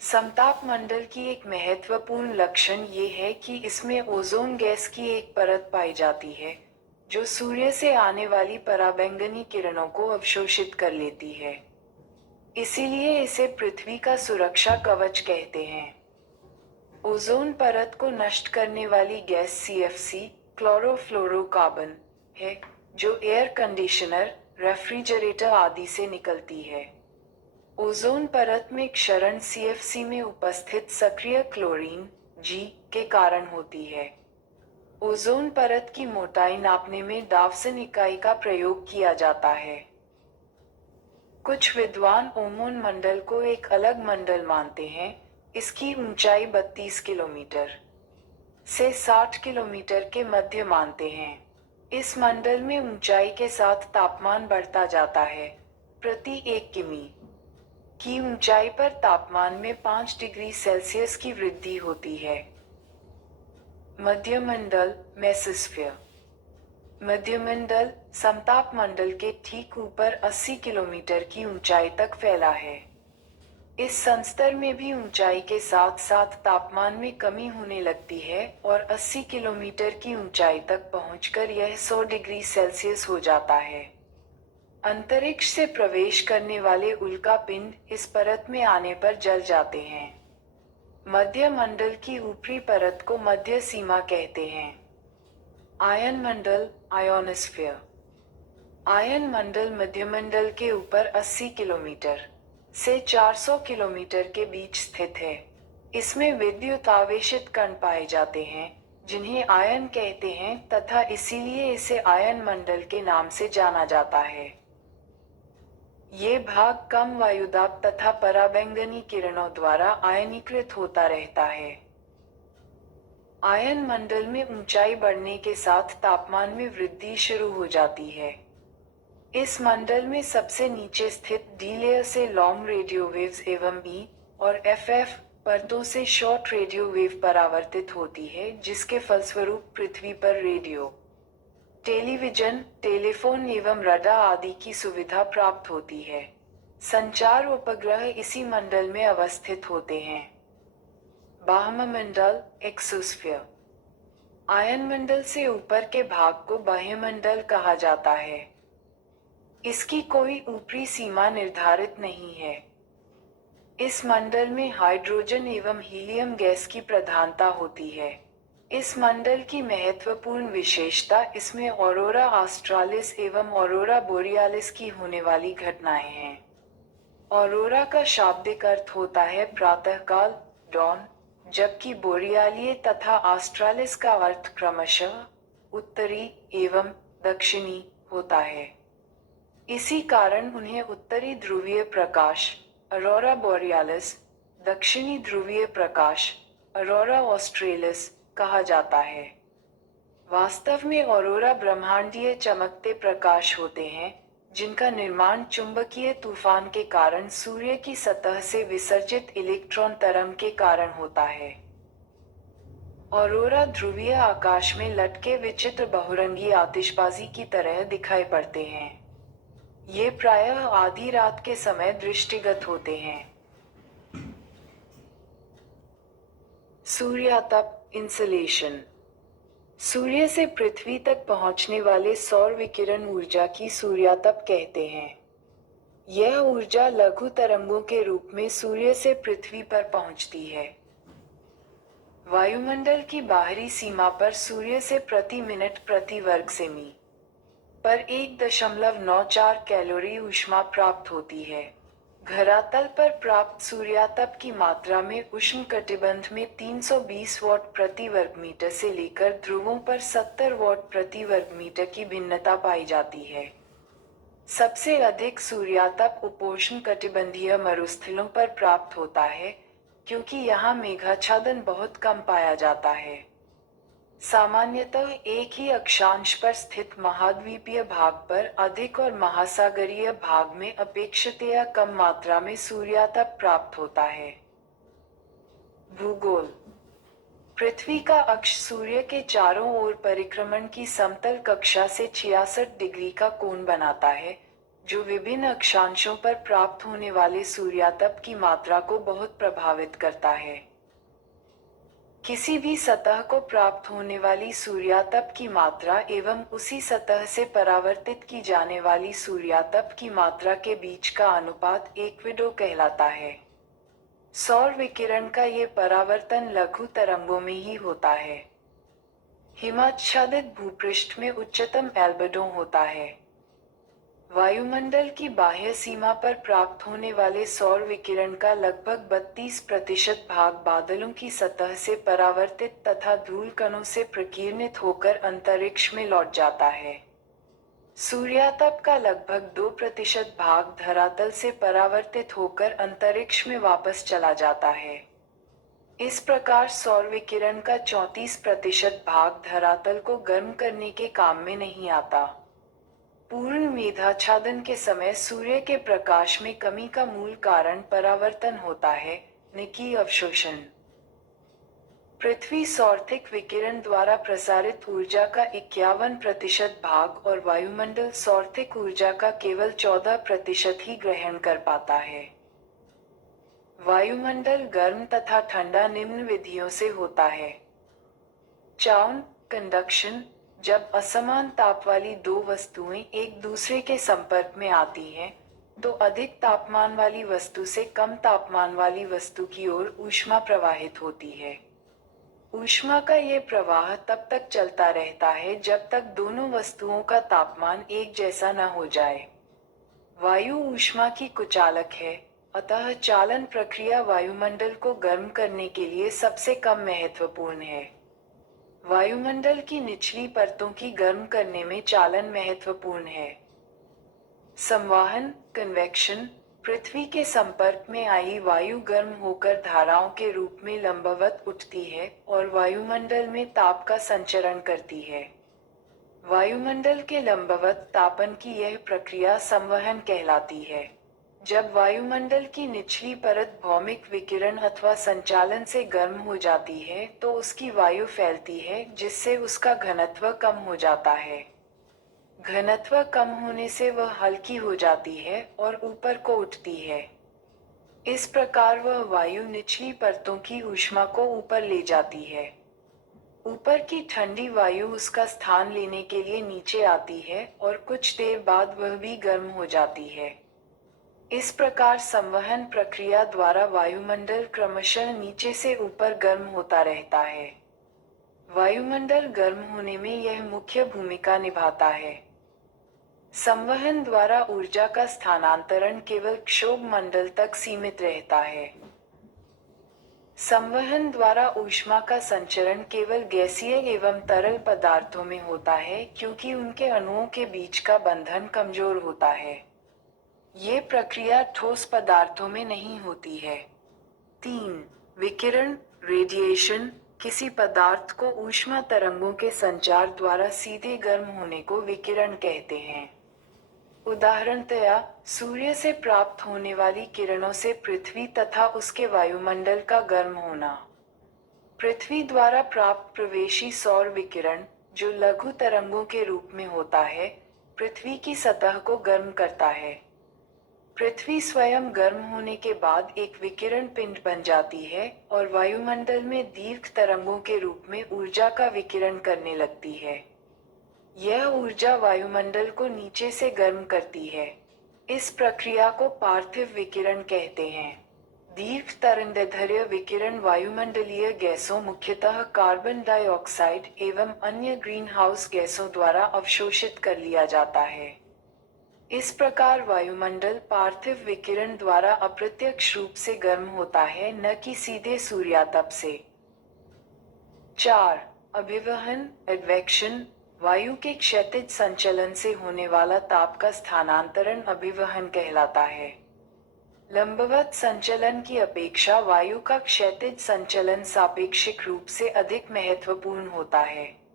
समताप मंडल की एक महत्वपूर्ण लक्षण ये है कि इसमें ओजोन गैस की एक परत पाई जाती है, जो सूर्य से आने वाली पराबैंगनी किरणों को अवशोषित कर लेती है। इसीलिए इसे पृथ्वी का सुरक्षा कवच कहते हैं। ओजोन परत को नष्ट करने वाली गैस CFC, क्लोरोफ्लोरोकार्बन है, जो एयर कंडीशनर, रेफ्रिजरेटर आदि से निकलती है। ओजोन परत में क्षरण CFC में उपस्थित सक्रिय क्लोरीन G के कारण होती है। ओजोन परत की मोटाई नापने में डावसन इकाई का प्रयोग किया जाता है। कुछ विद्वान ओजोन मंडल को एक अलग मंडल मानते हैं। इसकी ऊंचाई 32 किलोमीटर से 60 किलोमीटर के मध्य मानते हैं। इस मंडल में ऊंचाई के साथ तापमान बढ़ता जाता है। प्रति 1 किमी की ऊंचाई पर तापमान में 5 डिग्री सेल्सियस की वृद्धि होती है। मध्यमंडल मेसोस्फीयर। मध्यमंडल समताप मंडल के ठीक ऊपर 80 किलोमीटर की ऊंचाई तक फैला है। इस संस्तर में भी ऊंचाई के साथ साथ तापमान में कमी होने लगती है और 80 किलोमीटर की ऊंचाई तक पहुंचकर यह 100 डिग्री सेल्सियस हो जाता है। अंतरिक्ष से प्रवेश करने वाले उल्कापिंड इस परत में आने पर जल जाते हैं। मध्य मंडल की ऊपरी परत को मध्य सीमा कहते हैं। आयन मंडल आयोनोस्फीयर। आयन मंडल मध्यमंडल के ऊपर 80 किलोमीटर से 400 किलोमीटर के बीच स्थित है। इसमें विद्युत आवेशित कण पाए जाते हैं, जिन्हें आयन कहते हैं तथा इसीलिए इसे आयन मंडल के नाम से जाना जाता है। ये भाग कम वायुदाब तथा पराबैंगनी किरणों द्वारा आयनीकृत होता रहता है। आयन मंडल में ऊंचाई बढ़ने के साथ तापमान में वृद्धि शुरू हो जाती है। इस मंडल में सबसे नीचे स्थित डी लेयर से लॉन्ग रेडियो वेव्स एवं B और FF परतों से शॉर्ट रेडियो वेव परावर्तित होती है, जिसके फलस्वरूप पृथ्वी पर रेडियो, टेलीविजन, टेलीफोन एवं रडार आदि की सुविधा प्राप्त होती है। संचार उपग्रह इसी मंडल में अवस्थित होते हैं। बाह्यमंडल एक्सोस्फीयर। आयन मंडल से ऊपर के भाग को बाह्यमंडल कहा जाता है। इसकी कोई ऊपरी सीमा निर्धारित नहीं है। इस मंडल में हाइड्रोजन एवं हीलियम गैस की प्रधानता होती है। इस मंडल की महत्वपूर्ण विशेषता इसमें ऑरोरा ऑस्ट्रालिस एवं ऑरोरा बोरियालिस की होने वाली घटनाएं हैं। ऑरोरा का शाब्दिक अर्थ होता है प्रातःकाल, डॉन, जबकि बोरियालिए तथा ऑस्ट्रालिस का अर्थ क्रमशः उत्तरी एवं दक्षिणी होता है। इसी कारण उन्हें उत्तरी ध्रुवीय प्रकाश ऑरोरा बोरियालिस, दक्षिणी ध्रुवीय प्रकाश ऑरोरा ऑस्ट्रेलिस कहा जाता है। वास्तव में ऑरोरा ब्रह्मांडीय चमकते प्रकाश होते हैं जिनका निर्माण चुंबकीय तूफान के कारण सूर्य की सतह से विसर्जित इलेक्ट्रॉन तरंग के कारण होता है। ऑरोरा ध्रुवीय आकाश में लटके विचित्र बहुरंगी आतिशबाजी की तरह दिखाई पड़ते हैं। ये प्रायः आधी रात के समय दृष्टिगत होते हैं। सूर्यातप इंसुलेशन। सूर्य से पृथ्वी तक पहुंचने वाले सौर विकिरण ऊर्जा की सूर्यातप कहते हैं। यह ऊर्जा लघु तरंगों के रूप में सूर्य से पृथ्वी पर पहुंचती है। वायुमंडल की बाहरी सीमा पर सूर्य से प्रति मिनट प्रति वर्ग सेमी पर 1.94 कैलोरी ऊष्मा प्राप्त होती है। धरातल पर प्राप्त सूर्यातप की मात्रा में उष्णकटिबंध में 320 वॉट प्रति वर्ग मीटर से लेकर ध्रुवों पर 70 वॉट प्रति वर्ग मीटर की भिन्नता पाई जाती है। सबसे अधिक सूर्यातप उपोष्णकटिबंधीय मरुस्थलों पर प्राप्त होता है क्योंकि यहाँ मेघाच्छादन बहुत कम पाया जाता है। सामान्यतः एक ही अक्षांश पर स्थित महाद्वीपीय भाग पर अधिक और महासागरीय भाग में अपेक्षितया कम मात्रा में सूर्यातप प्राप्त होता है। भूगोल। पृथ्वी का अक्ष सूर्य के चारों ओर परिक्रमण की समतल कक्षा से 66 डिग्री का कोण बनाता है, जो विभिन्न अक्षांशों पर प्राप्त होने वाले सूर्यातप की मात्रा को बहुत प्रभावित करता है। किसी भी सतह को प्राप्त होने वाली सूर्यातप की मात्रा एवं उसी सतह से परावर्तित की जाने वाली सूर्यातप की मात्रा के बीच का अनुपात इक्विडो कहलाता है। सौर विकिरण का ये परावर्तन लघु तरंगों में ही होता है। हिमाच्छादित भूपृष्ठ में उच्चतम एल्बेडो होता है। वायुमंडल की बाह्य सीमा पर प्राप्त होने वाले सौर विकिरण का लगभग 32% भाग बादलों की सतह से परावर्तित तथा धूल कणों से प्रकीर्णित होकर अंतरिक्ष में लौट जाता है। सूर्यातप का लगभग 2% भाग धरातल से परावर्तित होकर अंतरिक्ष में वापस चला जाता है। इस प्रकार सौर विकिरण का 34% भाग धरातल को गर्म करने के काम में नहीं आता। पूर्ण मेघाच्छादन के समय सूर्य के प्रकाश में कमी का मूल कारण परावर्तन होता है, न कि अवशोषण। पृथ्वी सौर्थिक विकिरण द्वारा प्रसारित ऊर्जा का 51% भाग और वायुमंडल सौर्थिक ऊर्जा का केवल 14% ही ग्रहण कर पाता है। वायुमंडल गर्म तथा ठंडा निम्न विधियों से होता है। Chown conduction. जब असमान ताप वाली दो वस्तुएं एक दूसरे के संपर्क में आती हैं, तो अधिक तापमान वाली वस्तु से कम तापमान वाली वस्तु की ओर ऊष्मा प्रवाहित होती है। ऊष्मा का ये प्रवाह तब तक चलता रहता है जब तक दोनों वस्तुओं का तापमान एक जैसा न हो जाए। वायु ऊष्मा की कुचालक है, अतः चालन प्रक्रिया वायुमंडल को गर्म करने के लिए सबसे कम महत्वपूर्ण है। वायुमंडल की निचली परतों की गर्म करने में चालन महत्वपूर्ण है। संवाहन कन्वेक्शन। पृथ्वी के संपर्क में आई वायु गर्म होकर धाराओं के रूप में लंबवत उठती है और वायुमंडल में ताप का संचरण करती है। वायुमंडल के लंबवत तापन की यह प्रक्रिया संवहन कहलाती है। जब वायुमंडल की निचली परत भौमिक विकिरण अथवा संचालन से गर्म हो जाती है तो उसकी वायु फैलती है, जिससे उसका घनत्व कम हो जाता है। घनत्व कम होने से वह हल्की हो जाती है और ऊपर को उठती है। इस प्रकार वह वायु निचली परतों की ऊष्मा को ऊपर ले जाती है। ऊपर की ठंडी वायु उसका स्थान लेने के लिए नीचे आती है और कुछ देर बाद वह भी गर्म हो जाती है। इस प्रकार संवहन प्रक्रिया द्वारा वायुमंडल क्रमशः नीचे से ऊपर गर्म होता रहता है। वायुमंडल गर्म होने में यह मुख्य भूमिका निभाता है। संवहन द्वारा ऊर्जा का स्थानांतरण केवल क्षोभ मंडल तक सीमित रहता है। संवहन द्वारा ऊष्मा का संचरण केवल गैसीय एवं तरल पदार्थों में होता है क्योंकि उनके अणुओं के बीच का बंधन कमजोर होता है। ये प्रक्रिया ठोस पदार्थों में नहीं होती है। 3. विकिरण रेडिएशन किसी पदार्थ को ऊष्मा तरंगों के संचार द्वारा सीधे गर्म होने को विकिरण कहते हैं। उदाहरणतया सूर्य से प्राप्त होने वाली किरणों से पृथ्वी तथा उसके वायुमंडल का गर्म होना। पृथ्वी द्वारा प्राप्त प्रवेशी सौर विकिरण, जो लघु तरंगों के रूप में होता है, पृथ्वी की सतह को गर्म करता है। पृथ्वी स्वयं गर्म होने के बाद एक विकिरण पिंड बन जाती है और वायुमंडल में दीर्घ तरंगों के रूप में ऊर्जा का विकिरण करने लगती है। यह ऊर्जा वायुमंडल को नीचे से गर्म करती है। इस प्रक्रिया को पार्थिव विकिरण कहते हैं। दीर्घ तरंगदैर्घ्य विकिरण वायुमंडलीय गैसों, मुख्यतः कार्बन डाइऑक्साइड एवं अन्य ग्रीन हाउस गैसों द्वारा अवशोषित कर लिया जाता है। इस प्रकार वायुमंडल पार्थिव विकिरण द्वारा अप्रत्यक्ष रूप से गर्म होता है, न कि सीधे सूर्यातप से। 4. अभिवहन एडवेक्शन वायु के क्षैतिज संचलन से होने वाला ताप का स्थानांतरण अभिवहन कहलाता है। लंबवत संचलन की अपेक्षा वायु का क्षैतिज संचलन सापेक्षिक रूप से अधिक महत्वपूर्ण होता है।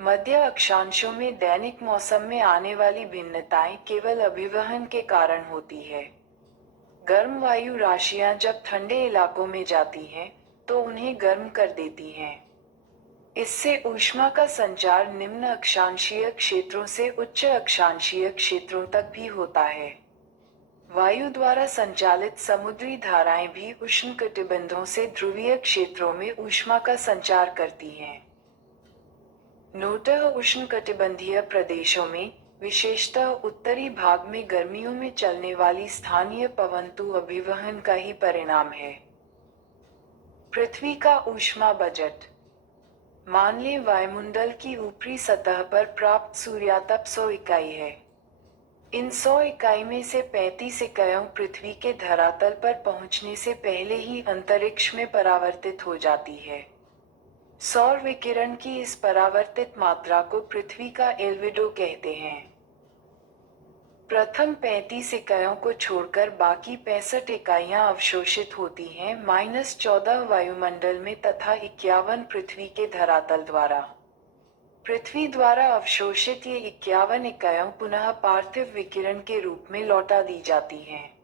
मध्य अक्षांशों में दैनिक मौसम में आने वाली भिन्नताएं केवल अभिवहन के कारण होती है। गर्म वायु राशियां जब ठंडे इलाकों में जाती हैं, तो उन्हें गर्म कर देती हैं। इससे ऊष्मा का संचार निम्न अक्षांशीय क्षेत्रों से उच्च अक्षांशीय क्षेत्रों तक भी होता है। वायु द्वारा संचालित समुद्री धाराएं भी उष्णकटिबंधों से ध्रुवीय क्षेत्रों में ऊष्मा का संचार करती हैं। नोटः उष्णकटिबंधीय प्रदेशों में, विशेषतः उत्तरी भाग में गर्मियों में चलने वाली स्थानीय पवनतु अभिवहन का ही परिणाम है। पृथ्वी का ऊष्मा बजट। मान लें वायुमंडल की ऊपरी सतह पर प्राप्त सूर्यातप 100 इकाई है। इन 100 इकाई में से 35 इकाइयां पृथ्वी के धरातल पर पहुंचने से पहले ही अंतरिक्ष में परावर्तित हो जाती है। सौर विकिरण की इस परावर्तित मात्रा को पृथ्वी का एल्विडो कहते हैं। प्रथम 35 इकाइयों को छोड़कर बाकी 65 इकाइयां अवशोषित होती हैं, -14 वायुमंडल में तथा 51 पृथ्वी के धरातल द्वारा। पृथ्वी द्वारा अवशोषित ये 51 इकाइयां पुनः पार्थिव विकिरण के रूप में लौटा दी जाती हैं।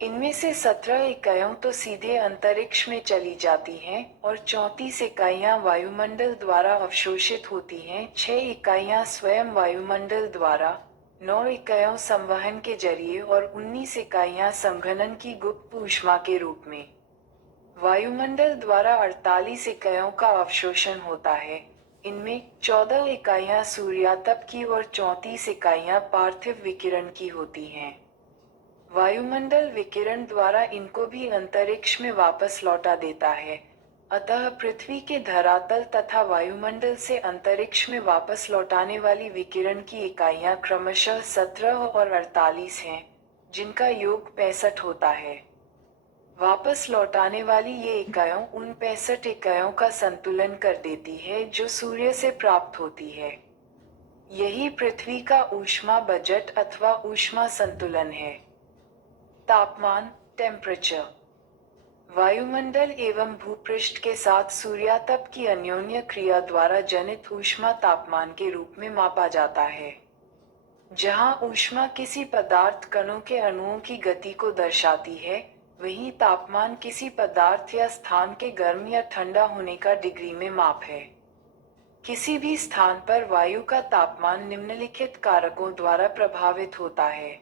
इनमें से 17 इकाइयां तो सीधे अंतरिक्ष में चली जाती हैं और 34 इकाइयां वायुमंडल द्वारा अवशोषित होती हैं, 6 इकाइयां स्वयं वायुमंडल द्वारा, 9 इकाइयां संवहन के जरिए और 19 इकाइयां संघनन की गुप्त ऊष्मा के रूप में। वायुमंडल द्वारा 48 इकाइयों का अवशोषण होता है। इनमें 14 इकाइयां सूर्यातप की और 34 इकाइयां पार्थिव विकिरण की होती हैं। वायुमंडल विकिरण द्वारा इनको भी अंतरिक्ष में वापस लौटा देता है। अतः पृथ्वी के धरातल तथा वायुमंडल से अंतरिक्ष में वापस लौटाने वाली विकिरण की इकाइयां क्रमशः 17 और 48 हैं, जिनका योग 65 होता है। वापस लौटाने वाली ये इकाइयां उन 65 इकाइयों का संतुलन कर देती है जो सूर्य से प्राप्त होती है। यही पृथ्वी का ऊष्मा बजट अथवा ऊष्मा संतुलन है। तापमान टेम्परेचर। वायुमंडल एवं भूपृष्ठ के साथ सूर्यातप की अन्योन्य क्रिया द्वारा जनित ऊष्मा तापमान के रूप में मापा जाता है। जहां ऊष्मा किसी पदार्थ कणों के अणुओं की गति को दर्शाती है, वहीं तापमान किसी पदार्थ या स्थान के गर्म या ठंडा होने का डिग्री में माप है। किसी भी स्थान पर वायु का तापमान निम्नलिखित कारकों द्वारा प्रभावित होता है।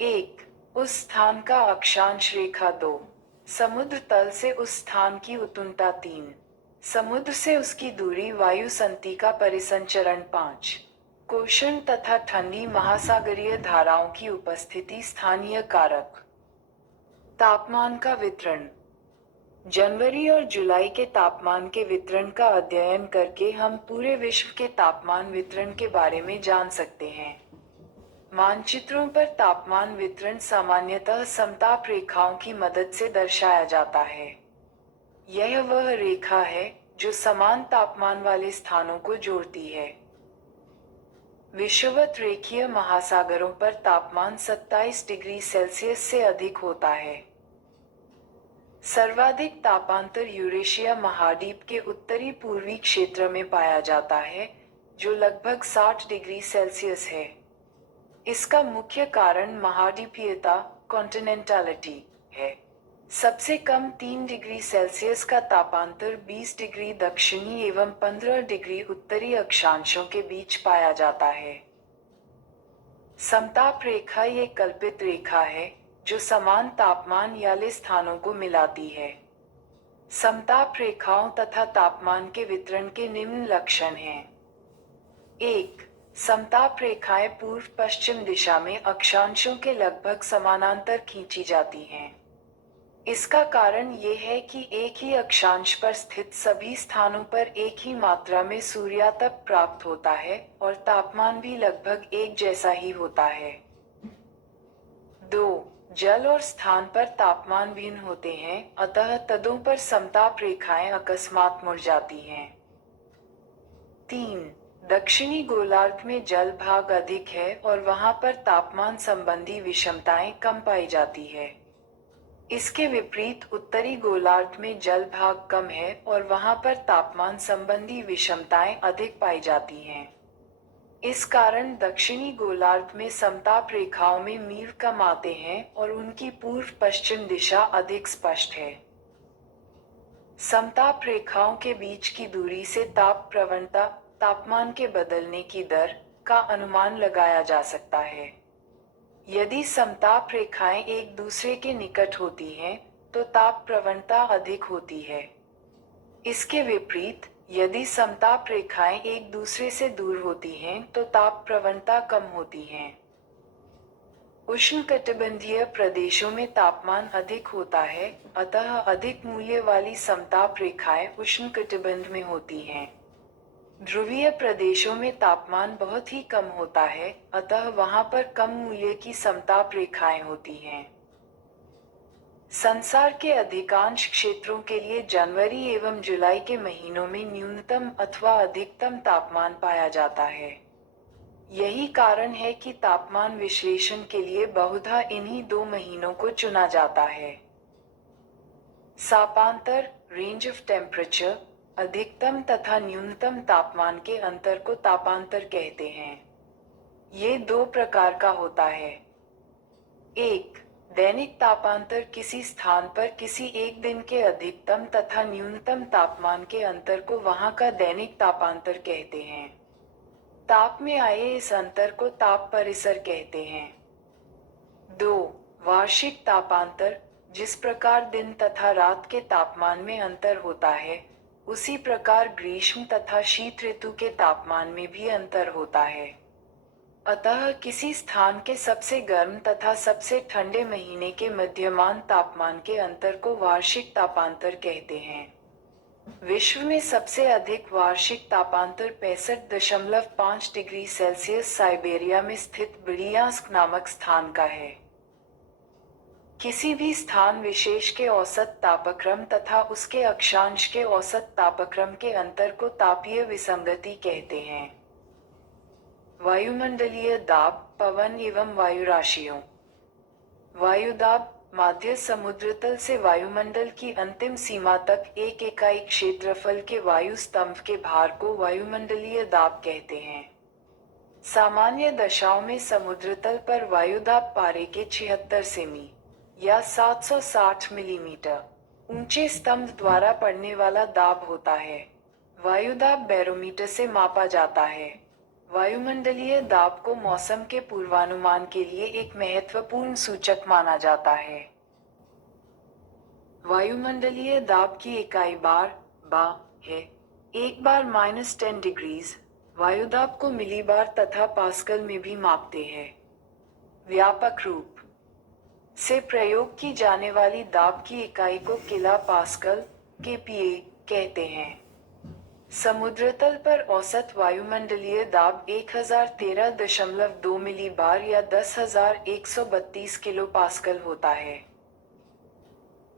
1. उस स्थान का अक्षांश रेखा। 2. समुद्र तल से उस स्थान की उतुंगता। 3. समुद्र से उसकी दूरी। वायु संति का परिसंचरण। 5. कोषण तथा ठंडी महासागरीय धाराओं की उपस्थिति। स्थानीय कारक। तापमान का वितरण। जनवरी और जुलाई के तापमान के वितरण का अध्ययन करके हम पूरे विश्व के तापमान वितरण के बारे में जान सकते हैं। मानचित्रों पर तापमान वितरण सामान्यतः समताप रेखाओं की मदद से दर्शाया जाता है। यह वह रेखा है जो समान तापमान वाले स्थानों को जोड़ती है। विषुवत रेखीय महासागरों पर तापमान 27 डिग्री सेल्सियस से अधिक होता है। सर्वाधिक तापांतर यूरेशिया महाद्वीप के उत्तरी पूर्वी क्षेत्र में पाया जाता है, जो लगभग 60 डिग्री सेल्सियस है। इसका मुख्य कारण महाद्वीपीयता, कॉन्टिनेंटलिटी है। सबसे कम 3 डिग्री सेल्सियस का तापांतर 20 डिग्री दक्षिणी एवं 15 डिग्री उत्तरी अक्षांशों के बीच पाया जाता है। समताप रेखा ये कल्पित रेखा है जो समान तापमान वाले स्थानों को मिलाती है। समताप रेखाओं तथा तापमान के वितरण के निम्न लक्षण हैं। 1. समताप रेखाएं पूर्व पश्चिम दिशा में अक्षांशों के लगभग समानांतर खींची जाती हैं। इसका कारण ये है कि एक ही अक्षांश पर स्थित सभी स्थानों पर एक ही मात्रा में सूर्यातप प्राप्त होता है और तापमान भी लगभग एक जैसा ही होता है। 2. जल और स्थान पर तापमान भिन्न होते हैं, अतः तदों पर समताप रेखाएं अकस्मात मुड़ जाती हैं। 3. दक्षिणी गोलार्ध में जल भाग अधिक है और वहां पर तापमान संबंधी विषमताएं कम पाई जाती है। इसके विपरीत उत्तरी गोलार्ध में जल भाग कम है और वहां पर तापमान संबंधी विषमताएं अधिक पाई जाती हैं। इस कारण दक्षिणी गोलार्ध में समताप रेखाओं में मील कम आते हैं और उनकी पूर्व पश्चिम दिशा अधिक स्पष्ट है। समताप रेखाओं के बीच की दूरी से ताप प्रवणता, तापमान के बदलने की दर का अनुमान लगाया जा सकता है। यदि समताप रेखाएं एक दूसरे के निकट होती हैं, तो ताप प्रवणता अधिक होती है। इसके विपरीत, यदि समताप रेखाएं एक दूसरे से दूर होती हैं, तो ताप प्रवणता कम होती है। उष्णकटिबंधीय प्रदेशों में तापमान अधिक होता है, अतः अधिक मूल्य वाली समताप रेखाएं उष्णकटिबंध में होती हैं। ध्रुवीय प्रदेशों में तापमान बहुत ही कम होता है, अतः वहां पर कम मूल्य की समताप रेखाएं होती हैं। संसार के अधिकांश क्षेत्रों के लिए जनवरी एवं जुलाई के महीनों में न्यूनतम अथवा अधिकतम तापमान पाया जाता है। यही कारण है कि तापमान विश्लेषण के लिए बहुधा इन्हीं 2 महीनों को चुना जाता है। सापांतर, रेंज ऑफ टेम्परेचर, अधिकतम तथा न्यूनतम तापमान के अंतर को तापांतर कहते हैं। ये 2 प्रकार का होता है। 1. दैनिक तापांतर किसी स्थान पर किसी एक दिन के अधिकतम तथा न्यूनतम तापमान के अंतर को वहां का दैनिक तापांतर कहते हैं। ताप में आए इस अंतर को ताप परिसर कहते हैं। 2. वार्षिक तापांतर, जिस प्रकार दिन तथा रात के तापमान में अंतर होता है, उसी प्रकार ग्रीष्म तथा शीत ऋतु के तापमान में भी अंतर होता है। अतः किसी स्थान के सबसे गर्म तथा सबसे ठंडे महीने के मध्यमान तापमान के अंतर को वार्षिक तापांतर कहते हैं। विश्व में सबसे अधिक वार्षिक तापांतर 65.5 डिग्री सेल्सियस साइबेरिया में स्थित ब्रियांस्क नामक स्थान का है। किसी भी स्थान विशेष के औसत तापक्रम तथा उसके अक्षांश के औसत तापक्रम के अंतर को तापीय विसंगति कहते हैं। वायुमंडलीय दाब, पवन एवं वायु राशियों। वायुदाब माध्य समुद्रतल से वायुमंडल की अंतिम सीमा तक एक इकाई क्षेत्रफल के वायु स्तंभ के भार को वायुमंडलीय दाब कहते हैं। सामान्य दशाओं में समुद्रतल पर वायुदाब पारे के 76 सेमी या 760 मिलीमीटर ऊंचे स्तंभ द्वारा पड़ने वाला दाब होता है। वायुदाब बैरोमीटर से मापा जाता है। वायुमंडलीय दाब को मौसम के पूर्वानुमान के लिए एक महत्वपूर्ण सूचक माना जाता है। वायुमंडलीय दाब की इकाई बा है। एक बार -10 डिग्रीज वायुदाब को मिलीबार तथा पास्कल में भी मापते हैं। व्यापक रूप से प्रयोग की जाने वाली दाब की इकाई को किला पास्कल (kPa) कहते हैं। समुद्रतल पर औसत वायुमंडलीय दाब 1013.2 मिलीबार या 10,132 किलो पास्कल होता है।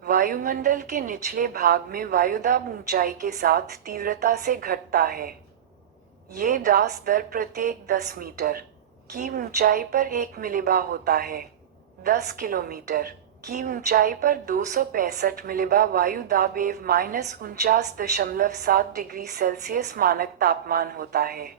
वायुमंडल के निचले भाग में वायुदाब ऊंचाई के साथ तीव्रता से घटता है। ये ड्रास दर प्रत्येक 10 मीटर की ऊंचाई पर 1 मिलीबार होता है। 10 किलोमीटर की ऊंचाई पर 265 मिलीबार वायु दाब एवं -49.7 डिग्री सेल्सियस मानक तापमान होता है।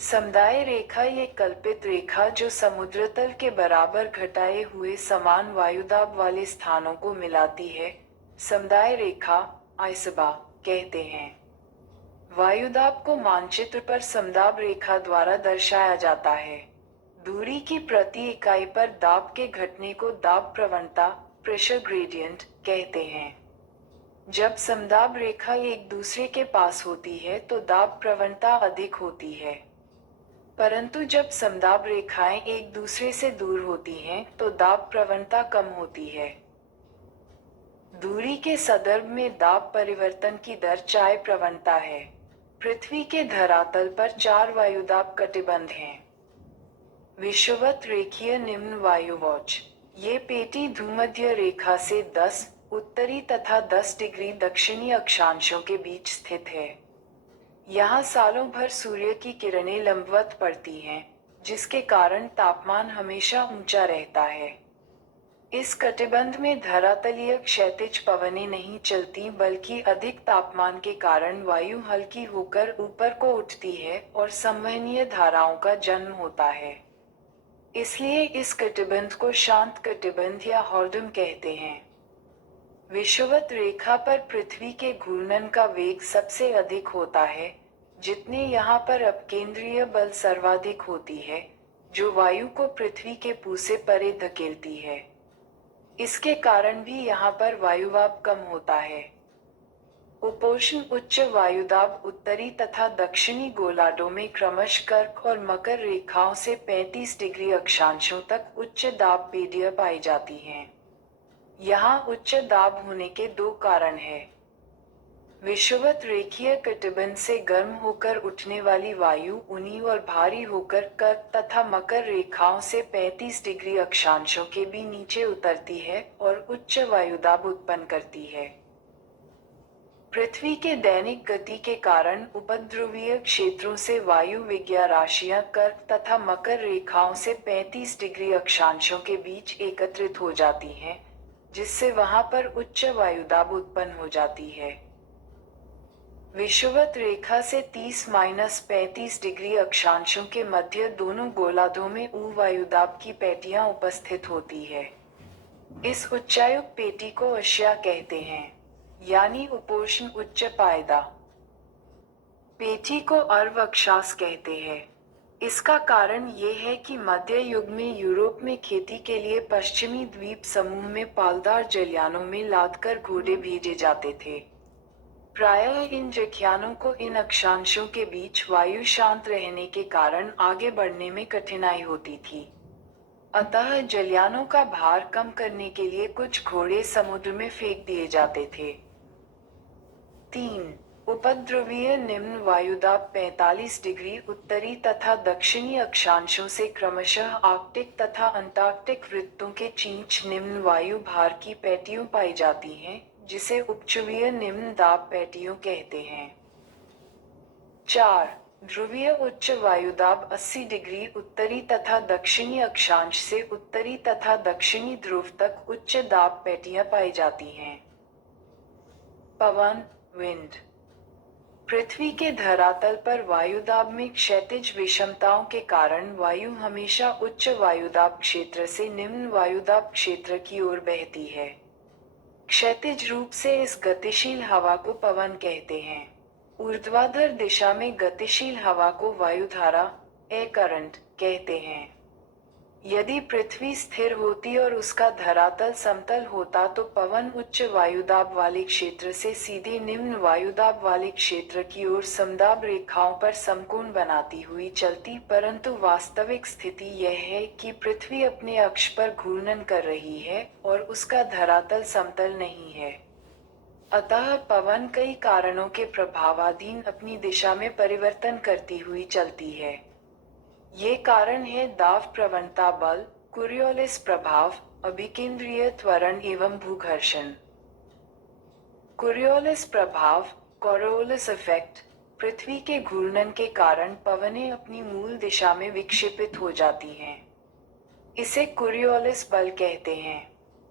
समुदाय रेखा ये कल्पित रेखा जो समुद्र तल के बराबर घटाए हुए समान वायुदाब वाले स्थानों को मिलाती है, समुदाय रेखा आइसबा कहते हैं। वायुदाब को मानचित्र पर समदाब रेखा द्वारा दर्शाया जाता है। दूरी की प्रति इकाई पर दाब के घटने को दाब प्रवणता प्रेशर ग्रेडियंट कहते हैं। जब समदाब रेखा एक दूसरे के पास होती है तो दाब प्रवणता अधिक होती है, परंतु जब समदाब रेखाएं एक दूसरे से दूर होती हैं तो दाब प्रवणता कम होती है। दूरी के संदर्भ में दाब परिवर्तन की दर चाय प्रवणता है। पृथ्वी के धरातल पर 4 वायुदाब कटिबंध हैं। विषुवत रेखीय निम्न वायु वॉच। ये पेटी भूमध्य रेखा से 10 उत्तरी तथा 10 डिग्री दक्षिणी अक्षांशों के बीच स्थित है। यहाँ सालों भर सूर्य की किरणें लंबवत पड़ती हैं, जिसके कारण तापमान हमेशा ऊंचा रहता है। इस कटिबंध में धरातलीय क्षैतिज पवनें नहीं चलती, बल्कि अधिक तापमान के कारण वायु हल्की होकर ऊपर को उठती है और संवहनीय धाराओं का जन्म होता है। इसलिए इस कटिबंध को शांत कटिबंध या हॉर्डम कहते हैं। विषुवत रेखा पर पृथ्वी के घूर्णन का वेग सबसे अधिक होता है, जितने यहाँ पर अपकेंद्रीय बल सर्वाधिक होती है, जो वायु को पृथ्वी के पूह से परे धकेलती है। इसके कारण भी यहाँ पर वायुदाब कम होता है। उपोष्ण उच्च वायुदाब उत्तरी तथा दक्षिणी गोलार्धों में क्रमशः कर्क और मकर रेखाओं से 35 डिग्री अक्षांशों तक उच्च दाब पेडियां पाई जाती हैं। यहाँ उच्च दाब होने के 2 कारण हैं। विषुवत रेखीय कटिबंध से गर्म होकर उठने वाली वायु ऊनी और भारी होकर कर्क तथा मकर रेखाओं से 35 डिग्री अक्षांशों के भी नीचे उतरती है और उच्च वायुदाब उत्पन्न करती है। पृथ्वी के दैनिक गति के कारण उपध्रुवीय क्षेत्रों से वायु विज्ञा राशियां कर्क तथा मकर रेखाओं से 35 डिग्री अक्षांशों के बीच एकत्रित हो जाती हैं, जिससे वहां पर उच्च वायुदाब उत्पन्न हो जाती है। विषुवत रेखा से 30-35 डिग्री अक्षांशों के मध्य दोनों गोलार्धों में वायुदाब की पेटियां उपस्थित होती है। इस उच्चायुक्त पेटी को अश्या कहते हैं, यानी उपोष्ण उच्च पायदा। पेटी को अर्व अक्षांश कहते हैं। इसका कारण ये है कि मध्य युग में यूरोप में खेती के लिए पश्चिमी द्वीप समूह में पालदार जलयानों में लादकर घोड़े भेजे जाते थे। प्रायः इन जलयानों को इन अक्षांशों के बीच वायु शांत रहने के कारण आगे बढ़ने में कठिनाई होती थी। अतः जलयानों का भार कम करने के लिए कुछ घोड़े समुद्र में फेंक दिए जाते थे। 3. उपध्रुवीय निम्न वायुदाब 45 डिग्री उत्तरी तथा दक्षिणी अक्षांशों से क्रमशः आर्कटिक तथा अंटार्कटिक वृत्तों के चींच निम्न वायु भार की पेटियों पाई जाती हैं, जिसे उपध्रुवीय निम्न दाब पेटियों कहते हैं। 4. ध्रुवीय उच्च वायुदाब 80 डिग्री उत्तरी तथा दक्षिणी अक्षांश से उत्तरी तथा दक्षिणी ध्रुव तक उच्च दाब पेटियां पाई जाती हैं। पवन विंड। पृथ्वी के धरातल पर वायुदाब में क्षैतिज विषमताओं के कारण वायु हमेशा उच्च वायुदाब क्षेत्र से निम्न वायुदाब क्षेत्र की ओर बहती है। क्षैतिज रूप से इस गतिशील हवा को पवन कहते हैं। ऊर्ध्वाधर दिशा में गतिशील हवा को वायुधारा एयर करंट कहते हैं। यदि पृथ्वी स्थिर होती और उसका धरातल समतल होता तो पवन उच्च वायुदाब वाले क्षेत्र से सीधे निम्न वायुदाब वाले क्षेत्र की ओर समदाब रेखाओं पर समकोण बनाती हुई चलती, परंतु वास्तविक स्थिति यह है कि पृथ्वी अपने अक्ष पर घूर्णन कर रही है और उसका धरातल समतल नहीं है। अतः पवन कई कारणों के प्रभावाधीन अपनी दिशा में परिवर्तन करती हुई चलती है। ये कारण है दाब प्रवणता बल, कोरियोलिस प्रभाव, अभिकेंद्रीय त्वरण एवं भूघर्षण। कोरियोलिस प्रभाव कोरियोलिस इफेक्ट। पृथ्वी के घूर्णन के कारण पवनें अपनी मूल दिशा में विक्षेपित हो जाती हैं। इसे कोरियोलिस बल कहते हैं।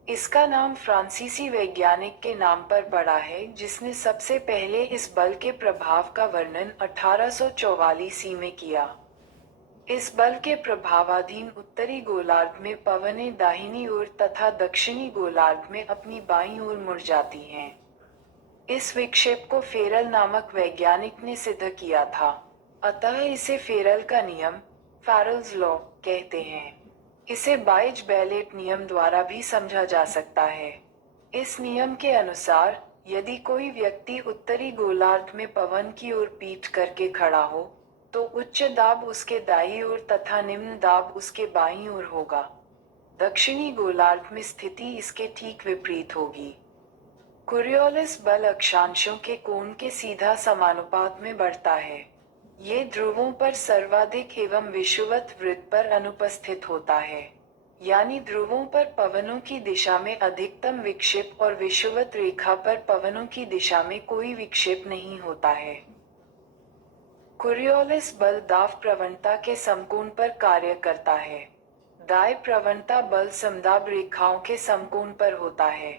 इसका नाम फ्रांसीसी वैज्ञानिक के नाम पर पड़ा है जिसने सबसे पहले इस बल के प्रभाव का वर्णन 1844 में किया। इस बल के प्रभावाधीन उत्तरी गोलार्ध में पवनें दाहिनी ओर तथा दक्षिणी गोलार्ध में अपनी बाईं ओर मुड़ जाती हैं। इस विक्षेप को फेरल नामक वैज्ञानिक ने सिद्ध किया था, अतः इसे फेरल का नियम, फैरल्स लॉ कहते हैं। इसे बाइज बेलेट नियम द्वारा भी समझा जा सकता है। इस नियम के अनुसार यदि कोई व्यक्ति उत्तरी गोलार्ध में पवन की ओर पीठ करके खड़ा हो तो उच्च दाब उसके दाईं ओर तथा निम्न दाब उसके बाईं ओर होगा। दक्षिणी गोलार्ध में स्थिति इसके ठीक विपरीत होगी। कोरियोलिस बल अक्षांशों के कोण के सीधा समानुपात में बढ़ता है। ये ध्रुवों पर सर्वाधिक एवं विषुवत वृत्त पर अनुपस्थित होता है, यानी ध्रुवों पर पवनों की दिशा में अधिकतम विक्षेप और विषुवत रेखा पर पवनों की दिशा में कोई विक्षेप नहीं होता है। कोरियोलिस बल दाब प्रवणता के समकोण पर कार्य करता है। दाब प्रवणता बल समदाब रेखाओं के समकोण पर होता है।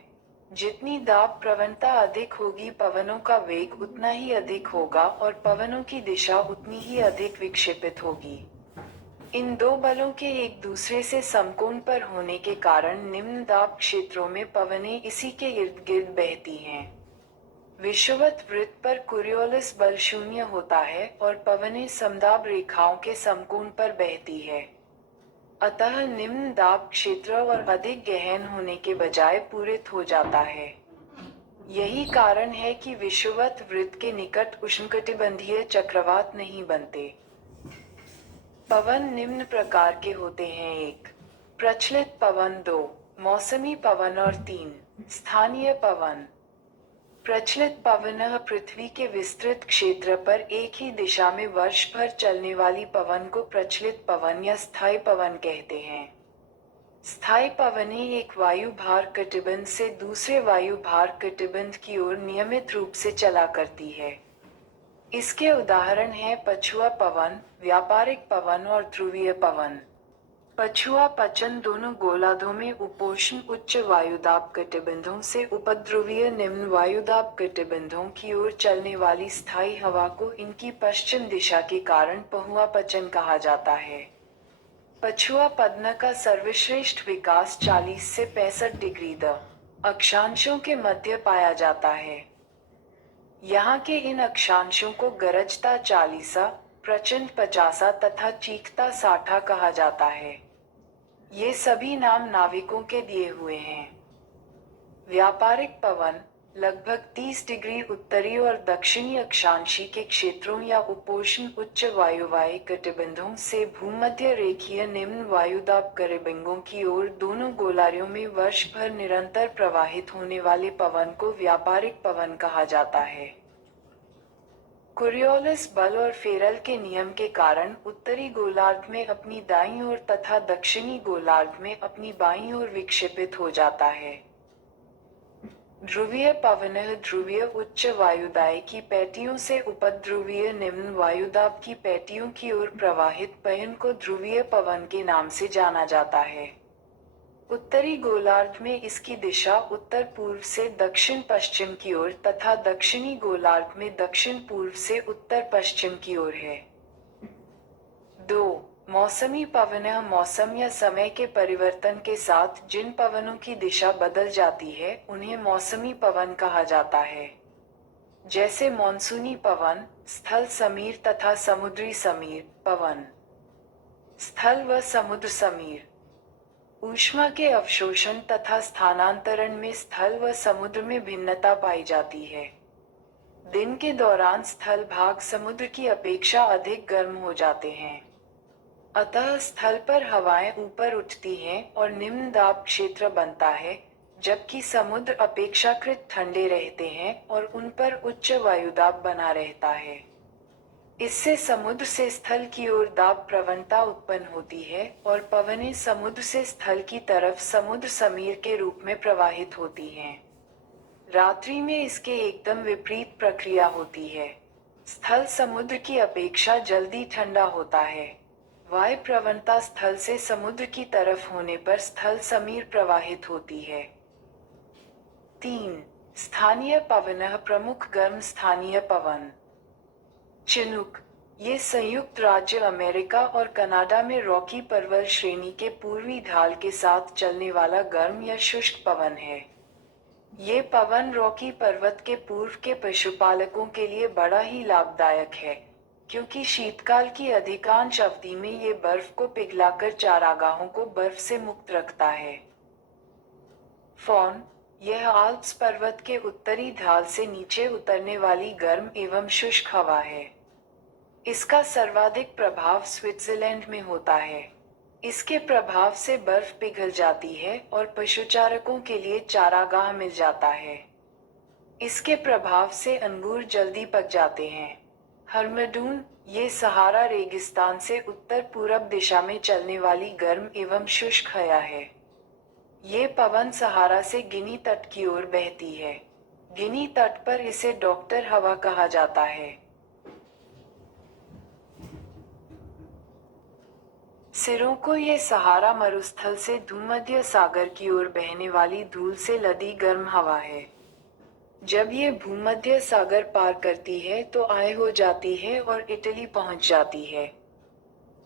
जितनी दाब प्रवणता अधिक होगी पवनों का वेग उतना ही अधिक होगा और पवनों की दिशा उतनी ही अधिक विक्षेपित होगी। इन दो बलों के एक दूसरे से समकोण पर होने के कारण निम्न दाब क्षेत्रों में पवनें इसी के इर्द गिर्द बहती हैं। विषुवत वृत्त पर कोरियोलिस बल शून्य होता है और पवनें समदाब रेखाओं के समकोण पर बहती है। अतः निम्न दाब क्षेत्र और अधिक गहन होने के बजाय पूरित हो जाता है। यही कारण है कि विषुवत वृत्त के निकट उष्णकटिबंधीय चक्रवात नहीं बनते। पवन निम्न प्रकार के होते हैं: 1. प्रचलित पवन, 2. मौसमी पवन और 3. स्थानीय पवन। प्रचलित पवन पृथ्वी के विस्तृत क्षेत्र पर एक ही दिशा में वर्ष भर चलने वाली पवन को प्रचलित पवन या स्थायी पवन कहते हैं। स्थायी पवनें एक वायु भार कटिबंध से दूसरे वायु भार कटिबंध की ओर नियमित रूप से चला करती है। इसके उदाहरण हैं पछुआ पवन, व्यापारिक पवन और ध्रुवीय पवन। पछुआ पचन दोनों गोलार्धों में उपोष्ण उच्च वायुदाब कटिबंधों से उपध्रुवीय निम्न वायुदाब कटिबंधों की ओर चलने वाली स्थायी हवा को इनकी पश्चिम दिशा के कारण पहुआ पचन कहा जाता है। पछुआ पदन का सर्वश्रेष्ठ विकास 40 से 65 डिग्री द अक्षांशों के मध्य पाया जाता है। यहाँ के इन अक्षांशों को गरजता 40, प्रचंड 50 तथा चीखता 60 कहा जाता है। ये सभी नाम नाविकों के दिए हुए हैं। व्यापारिक पवन लगभग 30 डिग्री उत्तरी और दक्षिणी अक्षांशी के क्षेत्रों या उपोष्ण उच्च वायुवायु कटिबंधों से भूमध्य रेखीय निम्न वायुदाब कटिबंधों की ओर दोनों गोलार्धों में वर्ष भर निरंतर प्रवाहित होने वाले पवन को व्यापारिक पवन कहा जाता है। कोरियोलिस बल और फेरल के नियम के कारण उत्तरी गोलार्ध में अपनी दाईं ओर तथा दक्षिणी गोलार्ध में अपनी बाईं ओर विक्षेपित हो जाता है। ध्रुवीय पवन ध्रुवीय उच्च वायुदाब की पेटियों से उपध्रुवीय निम्न वायुदाब की पेटियों की ओर प्रवाहित पवन को ध्रुवीय पवन के नाम से जाना जाता है। उत्तरी गोलार्ध में इसकी दिशा उत्तर पूर्व से दक्षिण पश्चिम की ओर तथा दक्षिणी गोलार्ध में दक्षिण पूर्व से उत्तर पश्चिम की ओर है। 2. मौसमी पवन मौसम या समय के परिवर्तन के साथ जिन पवनों की दिशा बदल जाती है उन्हें मौसमी पवन कहा जाता है, जैसे मॉनसूनी पवन, स्थल समीर तथा समुद्री समीर पवन। स्थल व समुद्र समीर ऊष्मा के अवशोषण तथा स्थानांतरण में स्थल व समुद्र में भिन्नता पाई जाती है। दिन के दौरान स्थल भाग समुद्र की अपेक्षा अधिक गर्म हो जाते हैं, अतः स्थल पर हवाएं ऊपर उठती हैं और निम्न दाब क्षेत्र बनता है, जबकि समुद्र अपेक्षाकृत ठंडे रहते हैं और उन पर उच्च वायुदाब बना रहता है। इससे समुद्र से स्थल की ओर दाब प्रवणता उत्पन्न होती है और पवनें समुद्र से स्थल की तरफ समुद्र समीर के रूप में प्रवाहित होती हैं। रात्रि में इसके एकदम विपरीत प्रक्रिया होती है। स्थल समुद्र की अपेक्षा जल्दी ठंडा होता है। वायु प्रवणता स्थल से समुद्र की तरफ होने पर स्थल समीर प्रवाहित होती है। 3. स्थानीय पवनः प्रमुख गर्म स्थानीय पवन। चिनूक, ये संयुक्त राज्य अमेरिका और कनाडा में रॉकी पर्वत श्रेणी के पूर्वी ढाल के साथ चलने वाला गर्म या शुष्क पवन है। ये पवन रॉकी पर्वत के पूर्व के पशुपालकों के लिए बड़ा ही लाभदायक है, क्योंकि शीतकाल की अधिकांश अवधि में ये बर्फ को पिघलाकर चारागाहों को बर्फ से मुक्त रखता है। फॉन, यह आल्प्स पर्वत के उत्तरी ढाल से नीचे उतरने वाली गर्म एवं शुष्क हवा है। इसका सर्वाधिक प्रभाव स्विट्जरलैंड में होता है। इसके प्रभाव से बर्फ पिघल जाती है और पशुचारकों के लिए चारागाह मिल जाता है। इसके प्रभाव से अंगूर जल्दी पक जाते हैं। हर्मडून, ये सहारा रेगिस्तान से उत्तर पूरब दिशा में चलने वाली गर्म एवं शुष्क हवा है। ये पवन सहारा से गिनी तट की ओर बहती है। गिनी तट पर इसे डॉक्टर हवा कहा जाता है। सिरों को ये सहारा मरुस्थल से भूमध्य सागर की ओर बहने वाली धूल से लदी गर्म हवा है। जब ये भूमध्य सागर पार करती है तो आय हो जाती है और इटली पहुंच जाती है।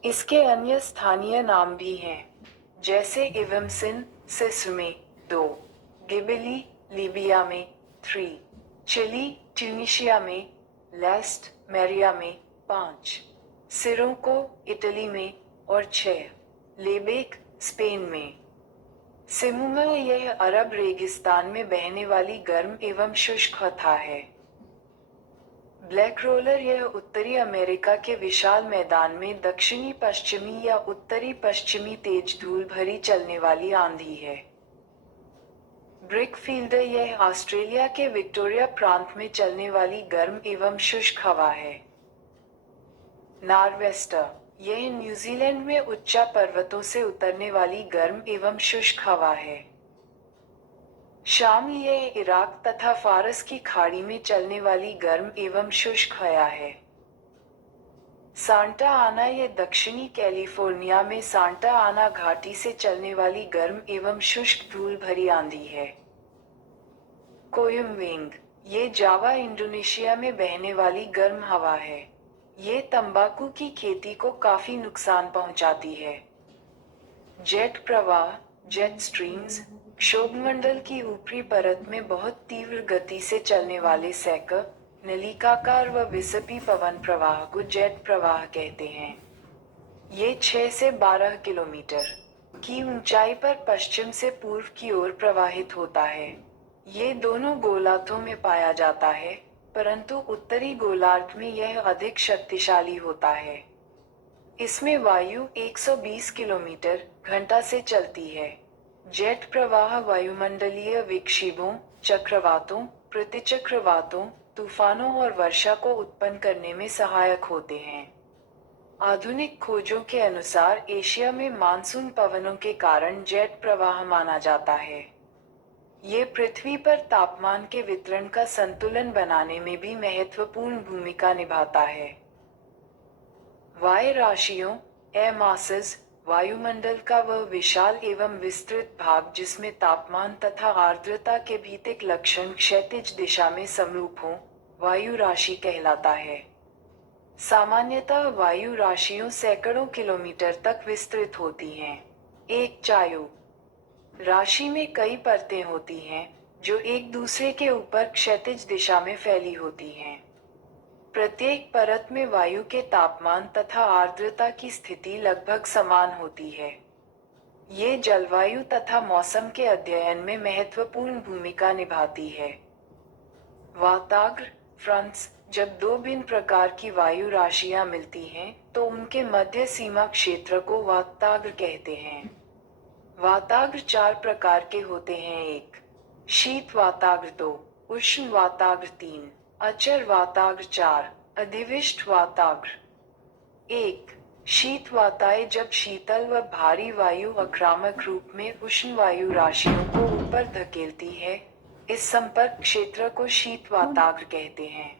इसके अन्य स्थानीय नाम भी हैं, जैसे इवमसिन, सिस्र में 2, गिबेली, लीबिया में 3, चिली, ट्यूनिशिया में, लेस्ट, मेरिया में 5, सिरों को, इटली में और 6, लेबेक, स्पेन में। सिमुमा, यह अरब रेगिस्तान में बहने वाली गर्म एवं शुष्क हवा है। ब्लैक रोलर, यह उत्तरी अमेरिका के विशाल मैदान में दक्षिणी पश्चिमी या उत्तरी पश्चिमी तेज धूल भरी चलने वाली आंधी है। ब्रिकफील्डर, यह ऑस्ट्रेलिया के विक्टोरिया प्रांत में चलने वाली गर्म एवं शुष्क हवा है। नॉरवेस्टर, यह न्यूजीलैंड में उच्चा पर्वतों से उतरने वाली गर्म एवं शुष्क हवा है। शाम, यह इराक तथा फारस की खाड़ी में चलने वाली गर्म एवं शुष्क हवा है। सांता आना, यह दक्षिणी कैलिफोर्निया में सांता आना घाटी से चलने वाली गर्म एवं शुष्क धूल भरी आंधी है। कोयुमविंग, ये जावा इंडोनेशिया में बहने वाली गर्म हवा है। ये तंबाकू की खेती को काफी नुकसान पहुंचाती है। जेट प्रवाह, जेट स्ट्रीम्स, क्षोभमंडल की ऊपरी परत में बहुत तीव्र गति से चलने वाले सैकड़, नलिकाकार व विसपी पवन प्रवाह को जेट प्रवाह कहते हैं। ये 6 से 12 किलोमीटर की ऊंचाई पर पश्चिम से पूर्व की ओर प्रवाहित होता है। ये दोनों गोलार्धों में पाया जाता है, परंतु उत्तरी गोलार्ध में यह अधिक शक्तिशाली होता है। इसमें वायु 120 किलोमीटर घंटा से चलती है। जेट प्रवाह वायुमंडलीय विक्षेपों, चक्रवातों, प्रतिचक्रवातों, तूफानों और वर्षा को उत्पन्न करने में सहायक होते हैं। आधुनिक खोजों के अनुसार एशिया में मानसून पवनों के कारण जेट प्रवाह माना जाता है। ये पृथ्वी पर तापमान के वितरण का संतुलन बनाने में भी महत्वपूर्ण भूमिका निभाता है। वायु राशियों, एयर मासेस, वायुमंडल का वह विशाल एवं विस्तृत भाग जिसमें तापमान तथा आर्द्रता के भौतिक लक्षण क्षैतिज दिशा में समरूप हों, वायु राशि कहलाता है। सामान्यतः वायु राशियों सैकड़ों किलोमीटर तक विस्तृत होती हैं। एक चायु राशि में कई परतें होती हैं, जो एक दूसरे के ऊपर क्षैतिज दिशा में फैली होती हैं। प्रत्येक परत में वायु के तापमान तथा आर्द्रता की स्थिति लगभग समान होती है। ये जलवायु तथा मौसम के अध्ययन में महत्वपूर्ण भूमिका निभाती है। वाताग्र फ्रंट्स, जब दो भिन्न प्रकार की वायु राशियां मिलती हैं, तो उनके मध्य सीमा क्षेत्र को वाताग्र कहते हैं। वाताग्र 4 प्रकार के होते हैं। 1. शीत वाताग्र 2. उष्ण वाताग्र 3. अचर वाताग्र 4. अधिविष्ट वाताग्र। 1. शीत वाताएं, जब शीतल व भारी वायु आक्रामक रूप में उष्ण वायु राशियों को ऊपर धकेलती है, इस संपर्क क्षेत्र को शीत वाताग्र कहते हैं।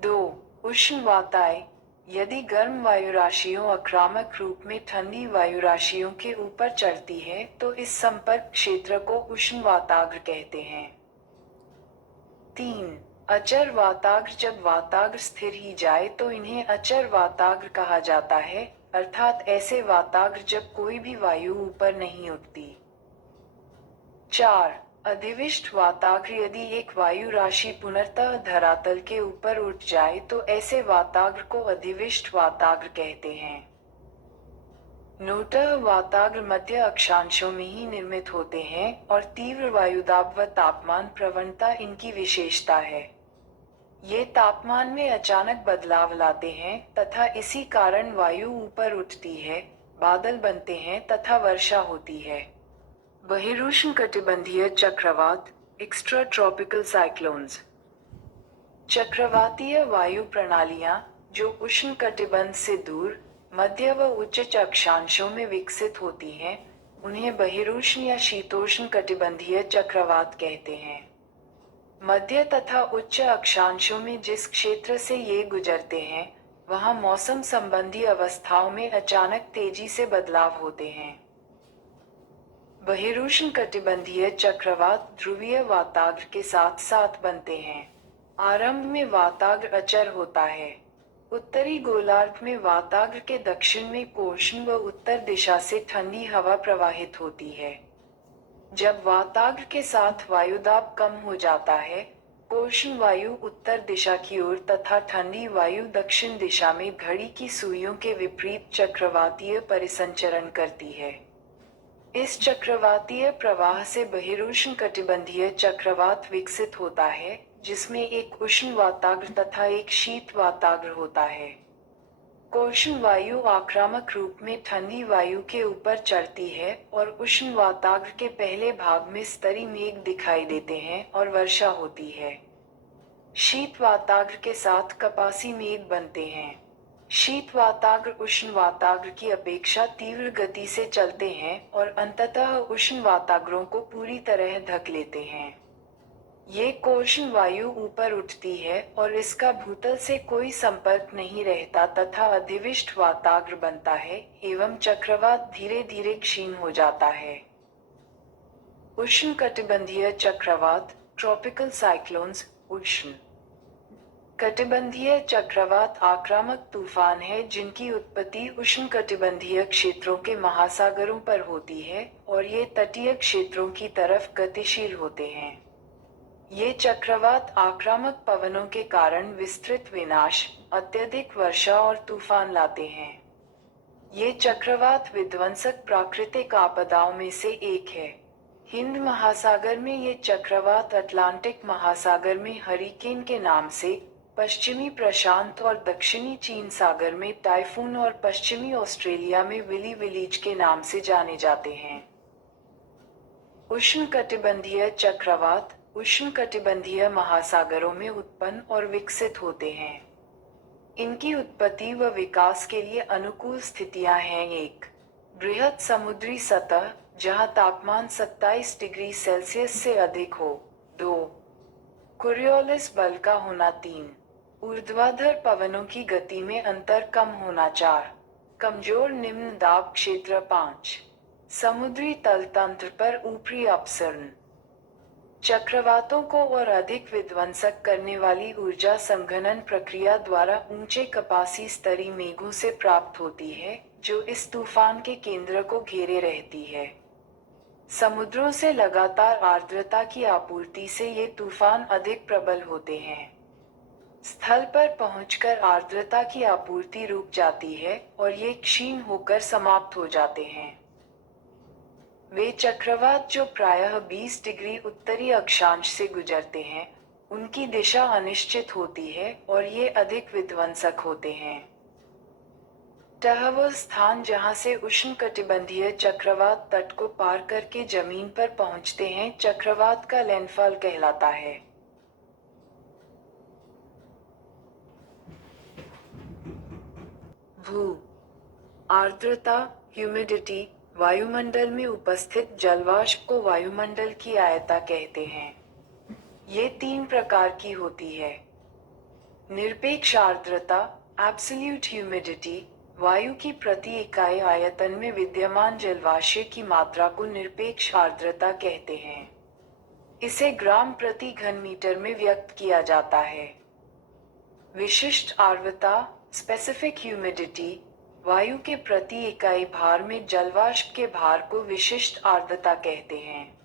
2. उष्ण वाताएं, यदि गर्म वायु राशियों आक्रामक रूप में ठंडी वायु राशियों के ऊपर चढ़ती है तो इस संपर्क क्षेत्र को उष्ण वाताग्र कहते हैं। 3. अचर वाताग्र। जब वाताग्र स्थिर ही जाए तो इन्हें अचर वाताग्र कहा जाता है, अर्थात ऐसे वाताग्र जब कोई भी वायु ऊपर नहीं उठती। 4. अधिविष्ट वाताग्र। यदि एक वायु राशि पुनर्तः धरातल के ऊपर उठ जाए तो ऐसे वाताग्र को अधिविष्ट वाताग्र कहते हैं। नोटः वाताग्र मध्य अक्षांशों में ही निर्मित होते हैं और तीव्र वायुदाब व तापमान प्रवणता इनकी विशेषता है। ये तापमान में अचानक बदलाव लाते हैं तथा इसी कारण वायु ऊपर उठती है, बादल बनते हैं तथा वर्षा होती है। बहिरुष्णकटिबंधीय चक्रवात, एक्स्ट्रा ट्रॉपिकल साइक्लोन्स। चक्रवातीय वायु प्रणालियां जो उष्णकटिबंध से दूर, मध्य व उच्च अक्षांशों में विकसित होती हैं, उन्हें बहिरुष्ण या शीतोष्ण कटिबंधीय चक्रवात कहते हैं। मध्य तथा उच्च अक्षांशों में जिस क्षेत्र से ये गुजरते हैं, वहां मौसम संबंधी अवस्थाओं में अचानक तेजी से बदलाव होते हैं। बहिरुष्ण कटिबंधीय चक्रवात ध्रुवीय वाताग्र के साथ साथ बनते हैं। आरंभ में वाताग्र अचर होता है। उत्तरी गोलार्ध में वाताग्र के दक्षिण में कोष्ण व उत्तर दिशा से ठंडी हवा प्रवाहित होती है। जब वाताग्र के साथ वायुदाब कम हो जाता है, कोष्ण वायु उत्तर दिशा की ओर तथा ठंडी वायु दक्षिण दिशा में घड़ी की सुइयों के विपरीत चक्रवातीय परिसंचरण करती है। इस चक्रवातीय प्रवाह से बहिरुष्ण कटिबंधीय चक्रवात विकसित होता है, जिसमें एक उष्ण वाताग्र तथा एक शीत वाताग्र होता है। कोष्ण वायु आक्रामक रूप में ठंडी वायु के ऊपर चढ़ती है और उष्ण वाताग्र के पहले भाग में स्तरी मेघ दिखाई देते हैं और वर्षा होती है। शीत वाताग्र के साथ कपासी मेघ बनते हैं। शीत वाताग्र उष्ण वाताग्र की अपेक्षा तीव्र गति से चलते हैं और अंततः उष्ण वाताग्रों को पूरी तरह ढक लेते हैं। ये कोष्ण वायु ऊपर उठती है और इसका भूतल से कोई संपर्क नहीं रहता तथा अधिविष्ट वाताग्र बनता है एवं चक्रवात धीरे धीरे क्षीण हो जाता है। उष्णकटिबंधीय चक्रवात, ट्रॉपिकल साइक्लोन्स। उष्ण कटिबंधीय चक्रवात आक्रामक तूफान है जिनकी उत्पत्ति उष्णकटिबंधीय क्षेत्रों के महासागरों पर होती है और ये तटीय क्षेत्रों की तरफ गतिशील होते हैं। ये चक्रवात आक्रामक पवनों के कारण विस्तृत विनाश, अत्यधिक वर्षा और तूफान लाते हैं। ये चक्रवात विध्वंसक प्राकृतिक आपदाओं में से एक है। हिंद महासागर में ये चक्रवात अटलांटिक महासागर में हरिकेन के नाम से, पश्चिमी प्रशांत और दक्षिणी चीन सागर में टाइफून और पश्चिमी ऑस्ट्रेलिया में विली विलीज के नाम से जाने जाते हैं। उष्णकटिबंधीय चक्रवात उष्णकटिबंधीय महासागरों में उत्पन्न और विकसित होते हैं। इनकी उत्पत्ति व विकास के लिए अनुकूल स्थितियां हैं। 1. बृहद समुद्री सतह, जहां तापमान 27 डिग्री सेल्सियस से अधिक हो। 2. कोरियोलिस बल का होना। 3. ऊर्ध्वाधर पवनों की गति में अंतर कम होना। 4. कमजोर निम्न दाब क्षेत्र। 5. समुद्री तल तंत्र पर ऊपरी अपसरण। चक्रवातों को और अधिक विध्वंसक करने वाली ऊर्जा संघनन प्रक्रिया द्वारा ऊंचे कपासी स्तरी मेघों से प्राप्त होती है, जो इस तूफान के केंद्र को घेरे रहती है। समुद्रों से लगातार आर्द्रता की आपूर्ति से ये तूफान अधिक प्रबल होते हैं। स्थल पर पहुंचकर आर्द्रता की आपूर्ति रुक जाती है और ये क्षीण होकर समाप्त हो जाते हैं। वे चक्रवात जो प्रायः 20 डिग्री उत्तरी अक्षांश से गुजरते हैं, उनकी दिशा अनिश्चित होती है और ये अधिक विध्वंसक होते हैं। वह स्थान जहां से उष्णकटिबंधीय चक्रवात तट को पार करके जमीन पर पहुंचते हैं, चक्रवात का लैंडफॉल कहलाता है। भू आर्द्रता, ह्यूमिडिटी, वायुमंडल में उपस्थित जलवाष्प को वायुमंडल की आर्द्रता कहते हैं। ये 3 प्रकार की होती है। निरपेक्ष आर्द्रता, एब्सोल्यूट ह्यूमिडिटी वायु की प्रति इकाई आयतन में विद्यमान जलवाष्प की मात्रा को निरपेक्ष आर्द्रता कहते हैं। इसे ग्राम प्रति घन मीटर में व्यक्त किया जाता है। विशिष्ट आर्द्रता स्पेसिफिक ह्यूमिडिटी वायु के प्रति इकाई भार में जलवाष्प के भार को विशिष्ट आर्द्रता कहते हैं।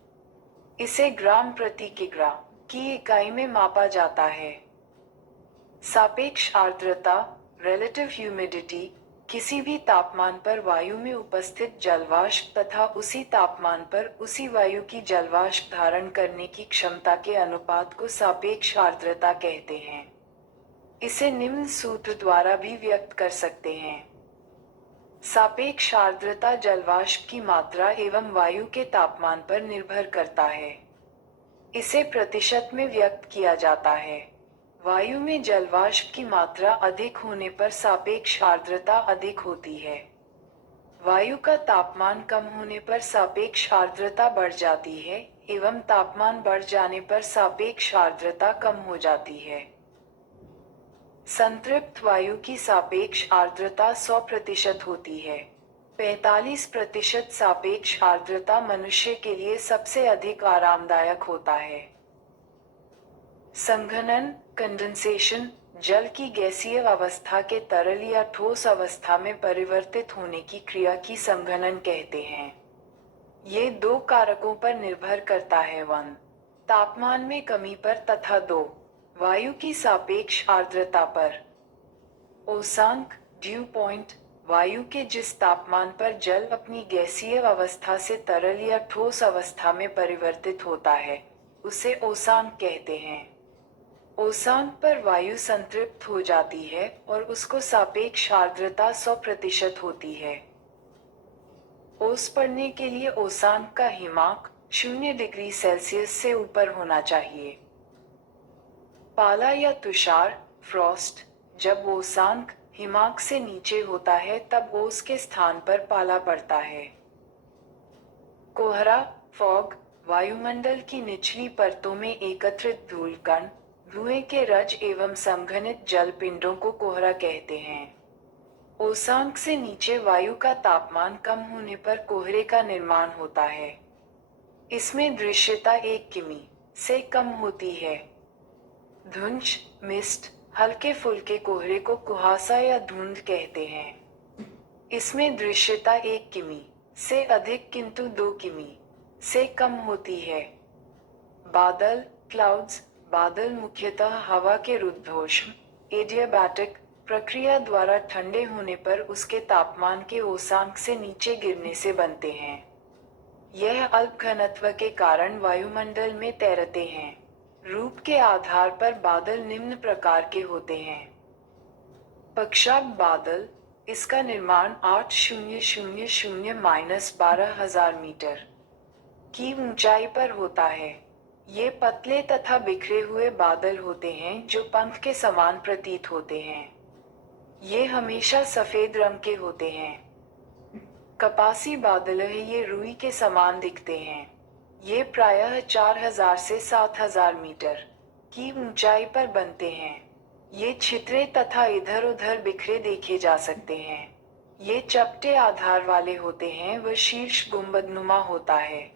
इसे ग्राम प्रति किग्रा की इकाई में मापा जाता है। सापेक्ष आर्द्रता रिलेटिव ह्यूमिडिटी किसी भी तापमान पर वायु में उपस्थित जलवाष्प तथा उसी तापमान पर उसी वायु की जलवाष्प धारण करने की क्षमता के अनुपात को सापेक्ष आर्द्रता कहते हैं। इसे निम्न सूत्र द्वारा भी व्यक्त कर सकते हैं। सापेक्ष आर्द्रता जलवाष्प की मात्रा एवं वायु के तापमान पर निर्भर करता है। इसे प्रतिशत में व्यक्त किया जाता है। वायु में जलवाष्प की मात्रा अधिक होने पर सापेक्ष आर्द्रता अधिक होती है। वायु का तापमान कम होने पर सापेक्ष आर्द्रता बढ़ जाती है एवं तापमान बढ़ जाने पर सापेक्ष आर्द्रता कम हो जाती है। संतृप्त वायु की सापेक्ष आर्द्रता 100% होती है। 45% सापेक्ष आर्द्रता मनुष्य के लिए सबसे अधिक आरामदायक होता है। संघनन कंडेंसेशन जल की गैसीय अवस्था के तरल या ठोस अवस्था में परिवर्तित होने की क्रिया की संघनन कहते हैं। ये दो कारकों पर निर्भर करता है। 1 तापमान में कमी पर तथा 2 वायु की सापेक्ष आर्द्रता पर। ओसांक ड्यू पॉइंट वायु के जिस तापमान पर जल अपनी गैसीय अवस्था से तरल या ठोस अवस्था में परिवर्तित होता है उसे ओसांक कहते हैं। ओसांक पर वायु संतृप्त हो जाती है और उसको सापेक्ष आर्द्रता 100% होती है। ओस पड़ने के लिए ओसांक का हिमांक 0 डिग्री सेल्सियस से ऊपर होना चाहिए। पाला या तुषार फ्रॉस्ट जब ओसांक हिमांक से नीचे होता है तब ओस के स्थान पर पाला पड़ता है। कोहरा फॉग वायुमंडल की निचली परतों में एकत्रित धूल कण धुएं के रज एवं संघनित जल पिंडों को कोहरा कहते हैं। ओसांक से नीचे वायु का तापमान कम होने पर कोहरे का निर्माण होता है। इसमें दृश्यता 1 किमी से कम होती है। धुंध मिस्ट हल्के फुल्के कोहरे को कुहासा या धुंध कहते हैं। इसमें दृश्यता 1 किमी से अधिक किंतु 2 किमी से कम होती है। बादल क्लाउड्स बादल मुख्यतः हवा के रुद्धोष्म एडियाबैटिक प्रक्रिया द्वारा ठंडे होने पर उसके तापमान के ओसांक से नीचे गिरने से बनते हैं। यह अल्प घनत्व के कारण वायुमंडल में तैरते हैं। रूप के आधार पर बादल निम्न प्रकार के होते हैं। पक्षाघ बादल इसका निर्माण 8000-12,000 मीटर की ऊंचाई पर होता है। ये पतले तथा बिखरे हुए बादल होते हैं जो पंख के समान प्रतीत होते हैं। ये हमेशा सफेद रंग के होते हैं। कपासी बादल है ये रुई के समान दिखते हैं। ये प्रायः 4000 से 7000 मीटर की ऊंचाई पर बनते हैं। ये छितरे तथा इधर उधर बिखरे देखे जा सकते हैं। ये चपटे आधार वाले होते हैं व शीर्ष गुंबदनुमा होता है।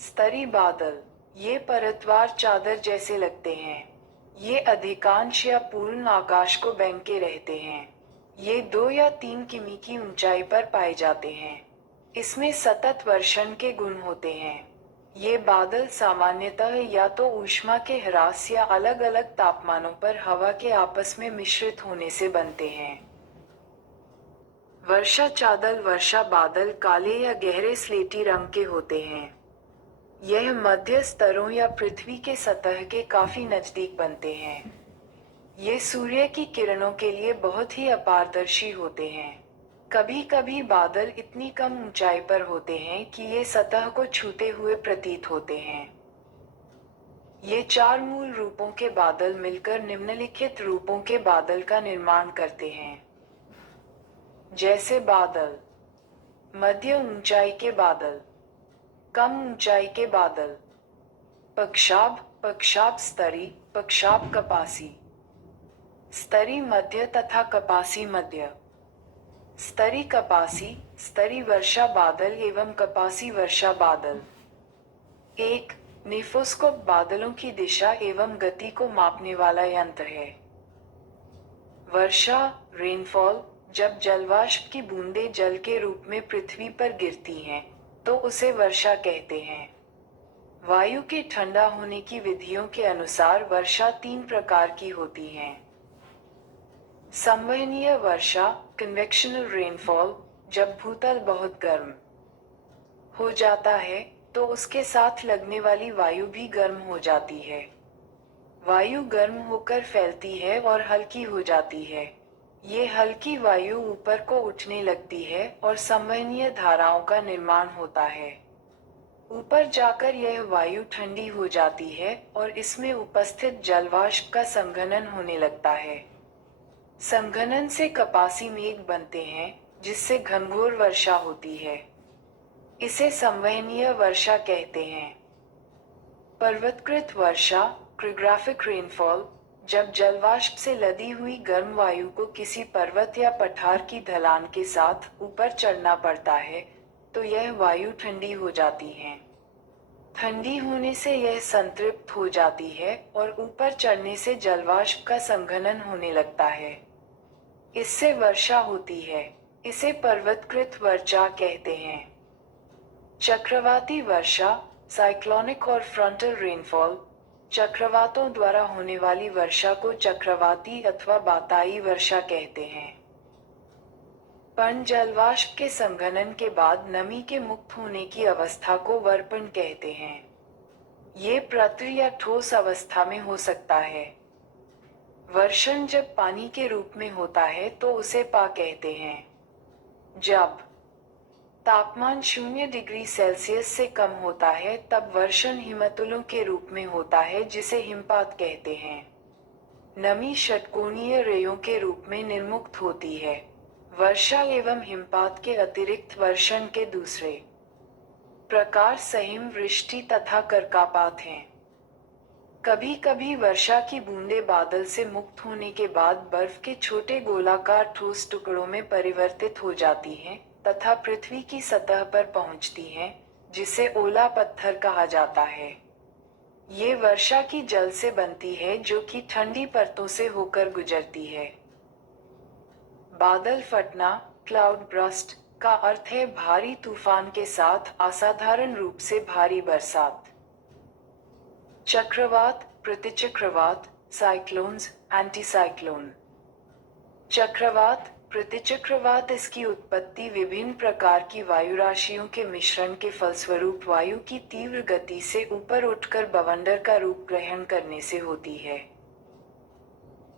स्तरी बादल ये परतवार चादर जैसे लगते हैं। ये अधिकांश या पूर्ण आकाश को बेंके रहते हैं। ये 2 या 3 किमी की ऊंचाई पर पाए जाते हैं। इसमें सतत वर्षण के गुण होते हैं। ये बादल सामान्यतः या तो ऊष्मा के ह्रास या अलग अलग तापमानों पर हवा के आपस में मिश्रित होने से बनते हैं। वर्षा चादर वर्षा बादल काले या गहरे स्लेटी रंग के होते हैं। यह मध्य स्तरों या पृथ्वी के सतह के काफी नजदीक बनते हैं। ये सूर्य की किरणों के लिए बहुत ही अपारदर्शी होते हैं। कभी कभी बादल इतनी कम ऊंचाई पर होते हैं कि ये सतह को छूते हुए प्रतीत होते हैं। ये 4 मूल रूपों के बादल मिलकर निम्नलिखित रूपों के बादल का निर्माण करते हैं। जैसे बादल मध्य ऊंचाई के बादल, कम ऊंचाई के बादल, पक्षाभ पक्षाभ स्तरी, पक्षाभ कपासी। स्तरी मध्य तथा कपासी मध्य। स्तरी कपासी, स्तरी वर्षा बादल एवं कपासी वर्षा बादल। 1. नेफोस्कोप बादलों की दिशा एवं गति को मापने वाला यंत्र है। वर्षा, रेनफॉल, जब जलवाष्प की बूंदें जल के रूप में पृथ्वी पर गिरती हैं, तो उसे वर्षा कहते हैं। वायु के ठंडा होने की विधियों के अनुसार वर्षा 3 प्रकार की होती हैं। संवहनीय वर्षा, कन्वेक्शनल रेनफॉल, जब भूतल बहुत गर्म हो जाता है, तो उसके साथ लगने वाली वायु भी गर्म हो जाती है। वायु गर्म होकर फैलती है और हल्की हो जाती है। ये हल्की वायु ऊपर को उठने लगती है और संवहनीय धाराओं का निर्माण होता है। ऊपर जाकर यह वायु ठंडी हो जाती है और इसमें उपस्थित जलवाष्प का संघनन होने लगता है। संघनन से कपासी मेघ बनते हैं, जिससे घनघोर वर्षा होती है। इसे संवहनीय वर्षा कहते हैं। पर्वतकृत वर्षा, क्रिग्राफिक रेनफॉल, जब जलवाष्प से लदी हुई गर्म वायु को किसी पर्वत या पठार की ढलान के साथ ऊपर चढ़ना पड़ता है, तो यह वायु ठंडी हो जाती है। ठंडी होने से यह संतृप्त हो जाती है और ऊपर चढ़ने से जलवाष्प का संघनन होने लगता है। इससे वर्षा होती है। इसे पर्वतकृत वर्षा कहते हैं। चक्रवाती वर्षा, साइक्लोनिक और फ्रंटल रेनफॉल, चक्रवातों द्वारा होने वाली वर्षा को चक्रवाती अथवा बाताई वर्षा कहते हैं। पर्ण जलवाष्प के संघनन के बाद नमी के मुक्त होने की अवस्था को वर्पण कहते हैं। ये प्रक्रिया ठोस अवस्था में हो सकता है। वर्षण जब पानी के रूप में होता है तो उसे पा कहते हैं। जब तापमान 0 डिग्री सेल्सियस से कम होता है तब वर्षण हिमतुलों के रूप में होता है, जिसे हिमपात कहते हैं। नमी षटकोणीय रेयों के रूप में निर्मुक्त होती है। वर्षा एवं हिमपात के अतिरिक्त वर्षण के दूसरे प्रकार सहिम वृष्टि तथा करकापात हैं। कभी कभी वर्षा की बूंदें बादल से मुक्त होने के बाद बर्फ के छोटे गोलाकार ठोस टुकड़ों में परिवर्तित हो जाती हैं तथा पृथ्वी की सतह पर पहुंचती हैं, जिसे ओला पत्थर कहा जाता है। ये वर्षा की जल से बनती है जो कि ठंडी परतों से होकर गुजरती है। बादल फटना, क्लाउड ब्रस्ट, का अर्थ है भारी तूफान के साथ असाधारण रूप से भारी बरसात। चक्रवात, प्रतिचक्रवात, साइक्लोन्स, एंटीसाइक्लोन। चक्रवात, प्रतिचक्रवात इसकी उत्पत्ति विभिन्न प्रकार की वायु राशियों के मिश्रण के फलस्वरूप वायु की तीव्र गति से ऊपर उठकर बवंडर का रूप ग्रहण करने से होती है।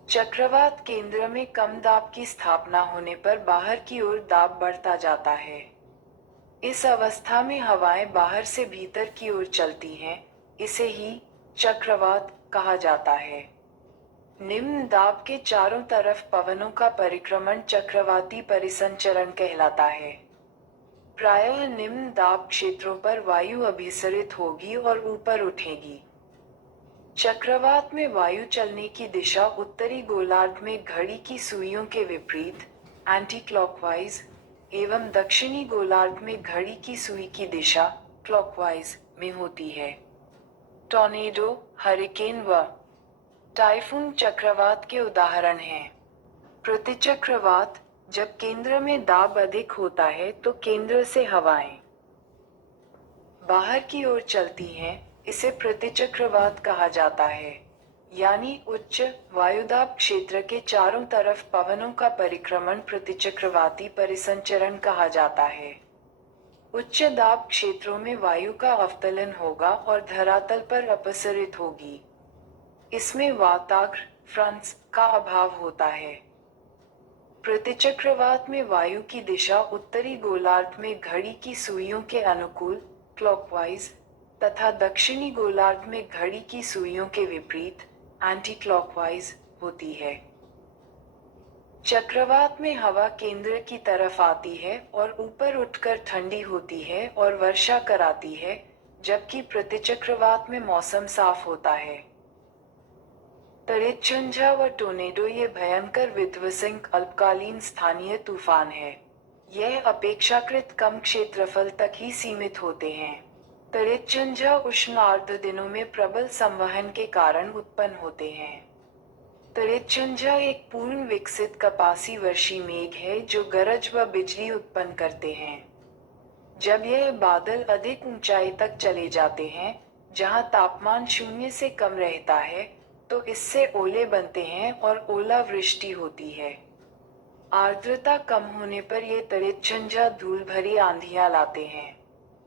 चक्रवात केंद्र में कम दाब की स्थापना होने पर बाहर की ओर दाब बढ़ता जाता है। इस अवस्था में हवाएं बाहर से भीतर की ओर चलती हैं, इसे ही चक्रवात कहा जाता है। निम्न दाब के चारों तरफ पवनों का परिक्रमण चक्रवाती परिसंचरण कहलाता है। प्रायः निम्न दाब क्षेत्रों पर वायु अभिसरित होगी और ऊपर उठेगी। चक्रवात में वायु चलने की दिशा उत्तरी गोलार्ध में घड़ी की सुइयों के विपरीत एंटी क्लॉकवाइज एवं दक्षिणी गोलार्ध में घड़ी की सुई की दिशा क्लॉकवाइज में होती है। टॉर्नेडो, हरिकेन व टाइफून चक्रवात के उदाहरण हैं। प्रतिचक्रवात, जब केंद्र में दाब अधिक होता है तो केंद्र से हवाएं बाहर की ओर चलती हैं, इसे प्रतिचक्रवात कहा जाता है। यानी उच्च वायुदाब क्षेत्र के चारों तरफ पवनों का परिक्रमण प्रतिचक्रवाती परिसंचरण कहा जाता है। उच्च दाब क्षेत्रों में वायु का अवतलन होगा और धरातल पर अपसरित होगी। इसमें वाताग्र फ्रंट्स का अभाव होता है। प्रतिचक्रवात में वायु की दिशा उत्तरी गोलार्ध में घड़ी की सुइयों के अनुकूल क्लॉकवाइज तथा दक्षिणी गोलार्ध में घड़ी की सुइयों के विपरीत एंटी क्लॉकवाइज होती है। चक्रवात में हवा केंद्र की तरफ आती है और ऊपर उठकर ठंडी होती है और वर्षा कराती है, जबकि प्रतिचक्रवात में मौसम साफ होता है। तरिचुंजा व टोर्नेडो ये भयंकर विध्वंसक अल्पकालीन स्थानीय तूफान है। यह अपेक्षाकृत कम क्षेत्रफल तक ही सीमित होते हैं। तरिचुंजा उष्ण आर्द्र दिनों में प्रबल संवहन के कारण उत्पन्न होते हैं। तरिचुंजा एक पूर्ण विकसित कपासी वर्षी मेघ है जो गरज व बिजली उत्पन्न करते हैं। जब यह बादल अधिक ऊंचाई तक चले जाते हैं, जहां तापमान 0 से कम रहता है, तो इससे ओले बनते हैं और ओलावृष्टि होती है। आर्द्रता कम होने पर ये तरिचुंजा धूल भरी आंधियां लाते हैं।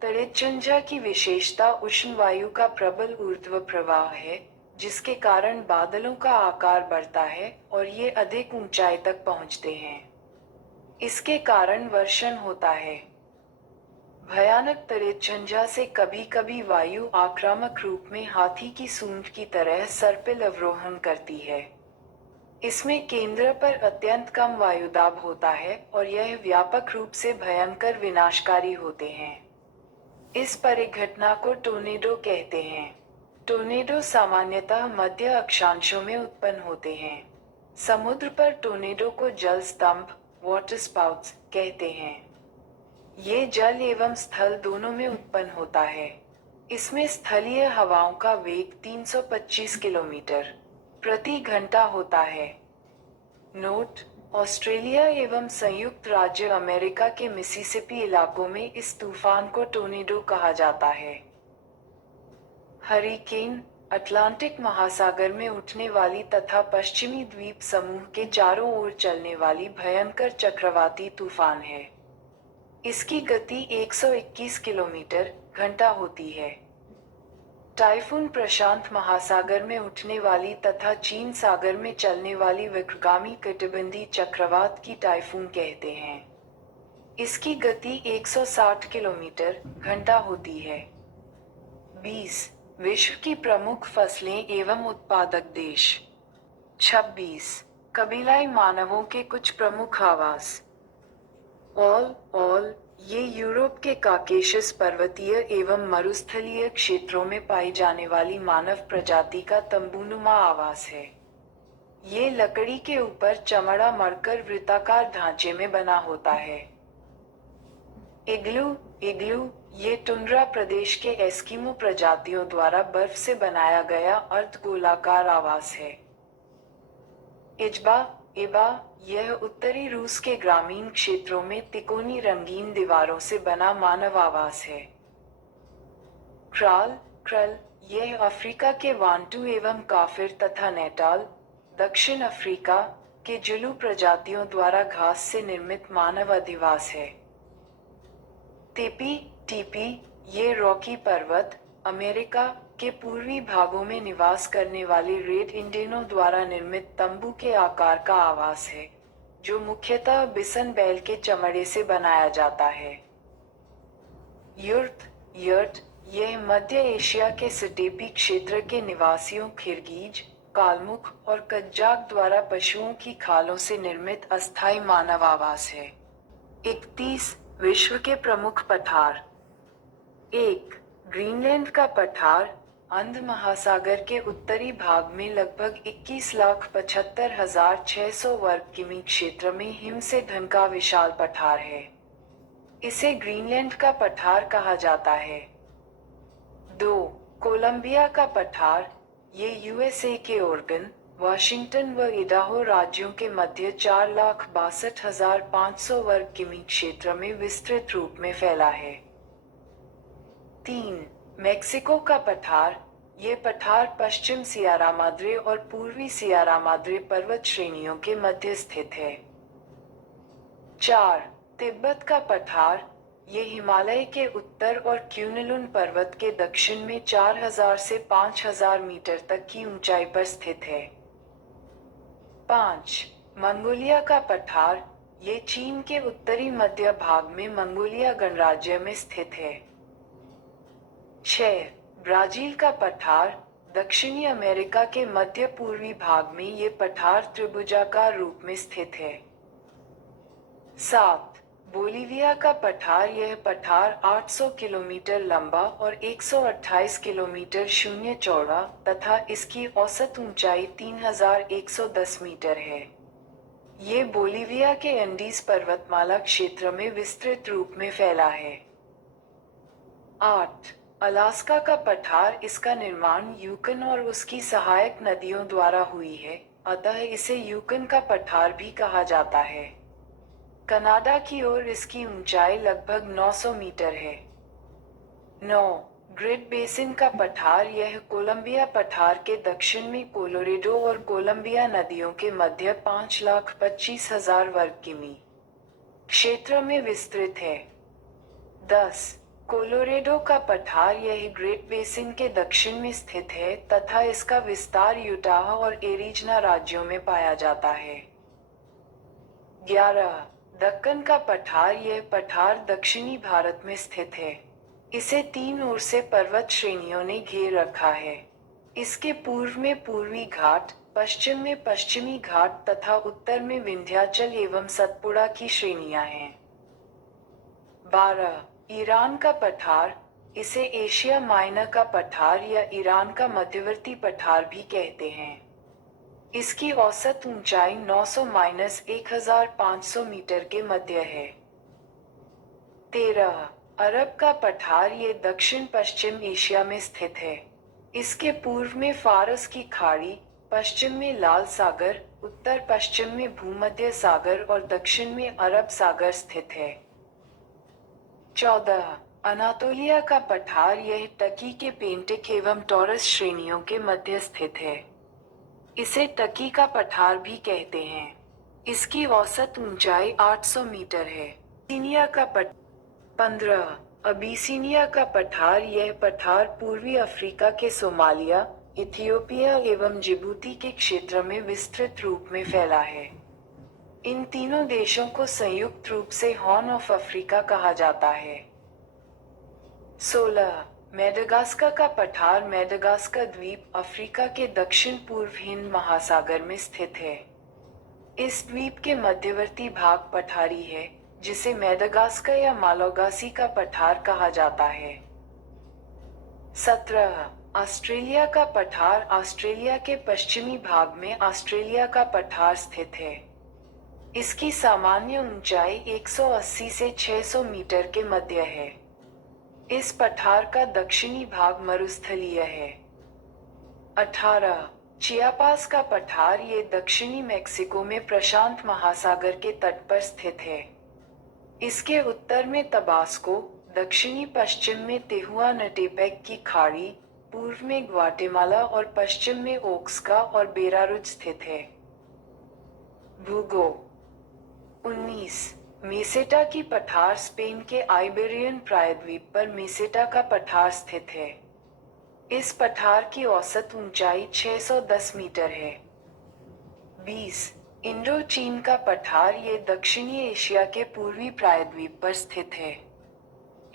तरिचुंजा की विशेषता उष्ण वायु का प्रबल ऊर्ध्व प्रवाह है, जिसके कारण बादलों का आकार बढ़ता है और ये अधिक ऊंचाई तक पहुंचते हैं। इसके कारण वर्षण होता है। भयानक तरिचुंजा से कभी कभी वायु आक्रामक रूप में हाथी की सूंड की तरह सर पर अवरोहण करती है। इसमें केंद्र पर अत्यंत कम वायुदाब होता है और यह व्यापक रूप से भयंकर विनाशकारी होते हैं। इस परिघटना को टोर्नेडो कहते हैं। टोर्नेडो सामान्यतः मध्य अक्षांशों में उत्पन्न होते हैं। समुद्र पर टोर्नेडो को जल स्तंभ, वाटर स्पाउट्स कहते हैं। ये जल एवं स्थल दोनों में उत्पन्न होता है। इसमें स्थलीय हवाओं का वेग 325 किलोमीटर प्रति घंटा होता है। नोट: ऑस्ट्रेलिया एवं संयुक्त राज्य अमेरिका के मिसिसिपी इलाकों में इस तूफान को टोर्नेडो कहा जाता है। हरिकेन: अटलांटिक महासागर में उठने वाली तथा पश्चिमी द्वीप समूह के चारों ओर चलने वाली भयंकर चक्रवाती तूफान है। इसकी गति 121 किलोमीटर घंटा होती है। टाइफून प्रशांत महासागर में उठने वाली तथा चीन सागर में चलने वाली विक्रगामी कटिबंधी चक्रवात की टाइफून कहते हैं। इसकी गति 160 किलोमीटर घंटा होती है। 20. विश्व की प्रमुख फसलें एवं उत्पादक देश। 26. कबीलाई मानवों के कुछ प्रमुख आवास। ऑल ये यूरोप के काकेशस पर्वतीय एवं मरुस्थलीय क्षेत्रों में पाई जाने वाली मानव प्रजाति का तंबूनुमा आवास है। ये लकड़ी के ऊपर चमड़ा मढ़कर वृत्ताकार ढांचे में बना होता है। इग्लू ये टुंड्रा प्रदेश के एस्किमो प्रजातियों द्वारा बर्फ से बनाया गया अर्धगोलाकार आवास है। इबा यह उत्तरी रूस के ग्रामीण क्षेत्रों में तिकोनी रंगीन दीवारों से बना मानव आवास है। क्रल यह अफ्रीका के वांटू एवं काफिर तथा नेटाल, दक्षिण अफ्रीका के जुलू प्रजातियों द्वारा घास से निर्मित मानव अधिवास है। टीपी ये रॉकी पर्वत, अमेरिका के पूर्वी भागों में निवास करने वाले रेड इंडियनों द्वारा निर्मित तंबू के आकार का आवास है, जो मुख्यतः बिसन बैल के चमड़े से बनाया जाता है। यर्ट यह मध्य एशिया के स्टेपी क्षेत्र के निवासियों खिरगीज, कालमुख और कज्जाक द्वारा पशुओं की खालों से निर्मित अस्थायी मानव आवास है। 31. विश्व के प्रमुख पठार। 1. ग्रीनलैंड का पठार, अंध महासागर के उत्तरी भाग में लगभग 21,75,600 वर्ग किमी क्षेत्र में हिम से ढका विशाल पठार है। इसे ग्रीनलैंड का पठार कहा जाता है। 2. कोलंबिया का पठार, ये यूएसए के ओरेगन, वाशिंगटन व इडाहो राज्यों के मध्य 4,62,500 वर्ग किमी क्षेत्र में विस्तृत रूप में फैला है। 3. मेक्सिको का पठार, ये पठार पश्चिम सियारा माद्रे और पूर्वी सियारा माद्रे पर्वत श्रेणियों के मध्य स्थित है। 4. तिब्बत का पठार, ये हिमालय के उत्तर और क्यूनलुन पर्वत के दक्षिण में 4,000 से 5,000 मीटर तक की ऊंचाई पर स्थित है। 5. मंगोलिया का पठार, ये चीन के उत्तरी मध्य भाग में मंगोलिया गणराज्य में स्थित है। 6. ब्राजील का पठार, दक्षिणी अमेरिका के मध्य पूर्वी भाग में ये पठार त्रिभुजाकार रूप में स्थित है। 7. बोलीविया का पठार। यह पठार 800 किलोमीटर लंबा और 128 किलोमीटर शून्य चौड़ा तथा इसकी औसत ऊंचाई 3110 मीटर है। ये बोलीविया के एंडीज पर्वतमाला क्षेत्र में विस्तृत रूप में फैला है। 8. अलास्का का पठार। इसका निर्माण यूकन और उसकी सहायक नदियों द्वारा हुई है, अतः इसे यूकन का पठार भी कहा जाता है। कनाडा की ओर इसकी ऊंचाई लगभग 900 मीटर है। 9. ग्रेट बेसिन का पठार। यह कोलंबिया पठार के दक्षिण में कोलोरेडो और कोलंबिया नदियों के मध्य 5,25,000 वर्ग किमी क्षेत्र में विस्तृत है। 10. कोलोरेडो का पठार। यह ग्रेट बेसिन के दक्षिण में स्थित है तथा इसका विस्तार यूटाह और एरिज़ोना राज्यों में पाया जाता है। 11. दक्कन का पठार। यह पठार दक्षिणी भारत में स्थित है। इसे 3 ओर से पर्वत श्रेणियों ने घेर रखा है। इसके पूर्व में पूर्वी घाट, पश्चिम में पश्चिमी घाट तथा उत्तर में विंध्याचल एवं सतपुड़ा की श्रेणियां हैं। 12. ईरान का पठार। इसे एशिया माइनर का पठार या ईरान का मध्यवर्ती पठार भी कहते हैं। इसकी औसत ऊंचाई 900-1500 मीटर के मध्य है। 13. अरब का पठार। ये दक्षिण पश्चिम एशिया में स्थित है। इसके पूर्व में फारस की खाड़ी, पश्चिम में लाल सागर, उत्तर पश्चिम में भूमध्य सागर और दक्षिण में अरब सागर स्थित है। 14. अनातोलिया का पठार। यह टर्की के पेंटिक एवं टॉरस श्रेणियों के मध्य स्थित है। इसे टर्की का पठार भी कहते हैं। इसकी औसत ऊंचाई 800 मीटर है। अबीसीनिया का 15. अबीसीनिया का पठार। यह पठार पूर्वी अफ्रीका के सोमालिया, इथियोपिया एवं जिबूती के क्षेत्र में विस्तृत रूप में फैला है। इन तीनों देशों को संयुक्त रूप से हॉर्न ऑफ अफ्रीका कहा जाता है। 16. मेडागास्कर का पठार। मेडागास्कर द्वीप अफ्रीका के दक्षिण पूर्व हिंद महासागर में स्थित है। इस द्वीप के मध्यवर्ती भाग पठारी है, जिसे मेडागास्कर या मालागासी का पठार कहा जाता है। 17. ऑस्ट्रेलिया का पठार। ऑस्ट्रेलिया के पश्चिमी भाग में ऑस्ट्रेलिया का पठार स्थित है। इसकी सामान्य ऊंचाई 180 से 600 मीटर के मध्य है। इस पठार का दक्षिणी भाग मरुस्थलीय है। 18. चियापास का पठार। ये दक्षिणी मेक्सिको में प्रशांत महासागर के तट पर स्थित है। इसके उत्तर में तबास्को, दक्षिणी पश्चिम में तेहुआनटेपेक की खाड़ी, पूर्व में ग्वाटेमाला और पश्चिम में ओक्सका और बेरारुज स्थित है। भूगोल। 19. मेसेटा की पठार। स्पेन के आइबेरियन प्रायद्वीप पर मेसेटा का पठार स्थित है। इस पठार की औसत ऊंचाई 610 मीटर है। 20. इंडो चीन का पठार। ये दक्षिणी एशिया के पूर्वी प्रायद्वीप पर स्थित है।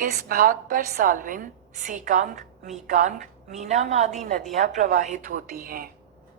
इस भाग पर साल्विन, सीकांग, मीकांग, मीनाम आदि नदियां प्रवाहित होती हैं।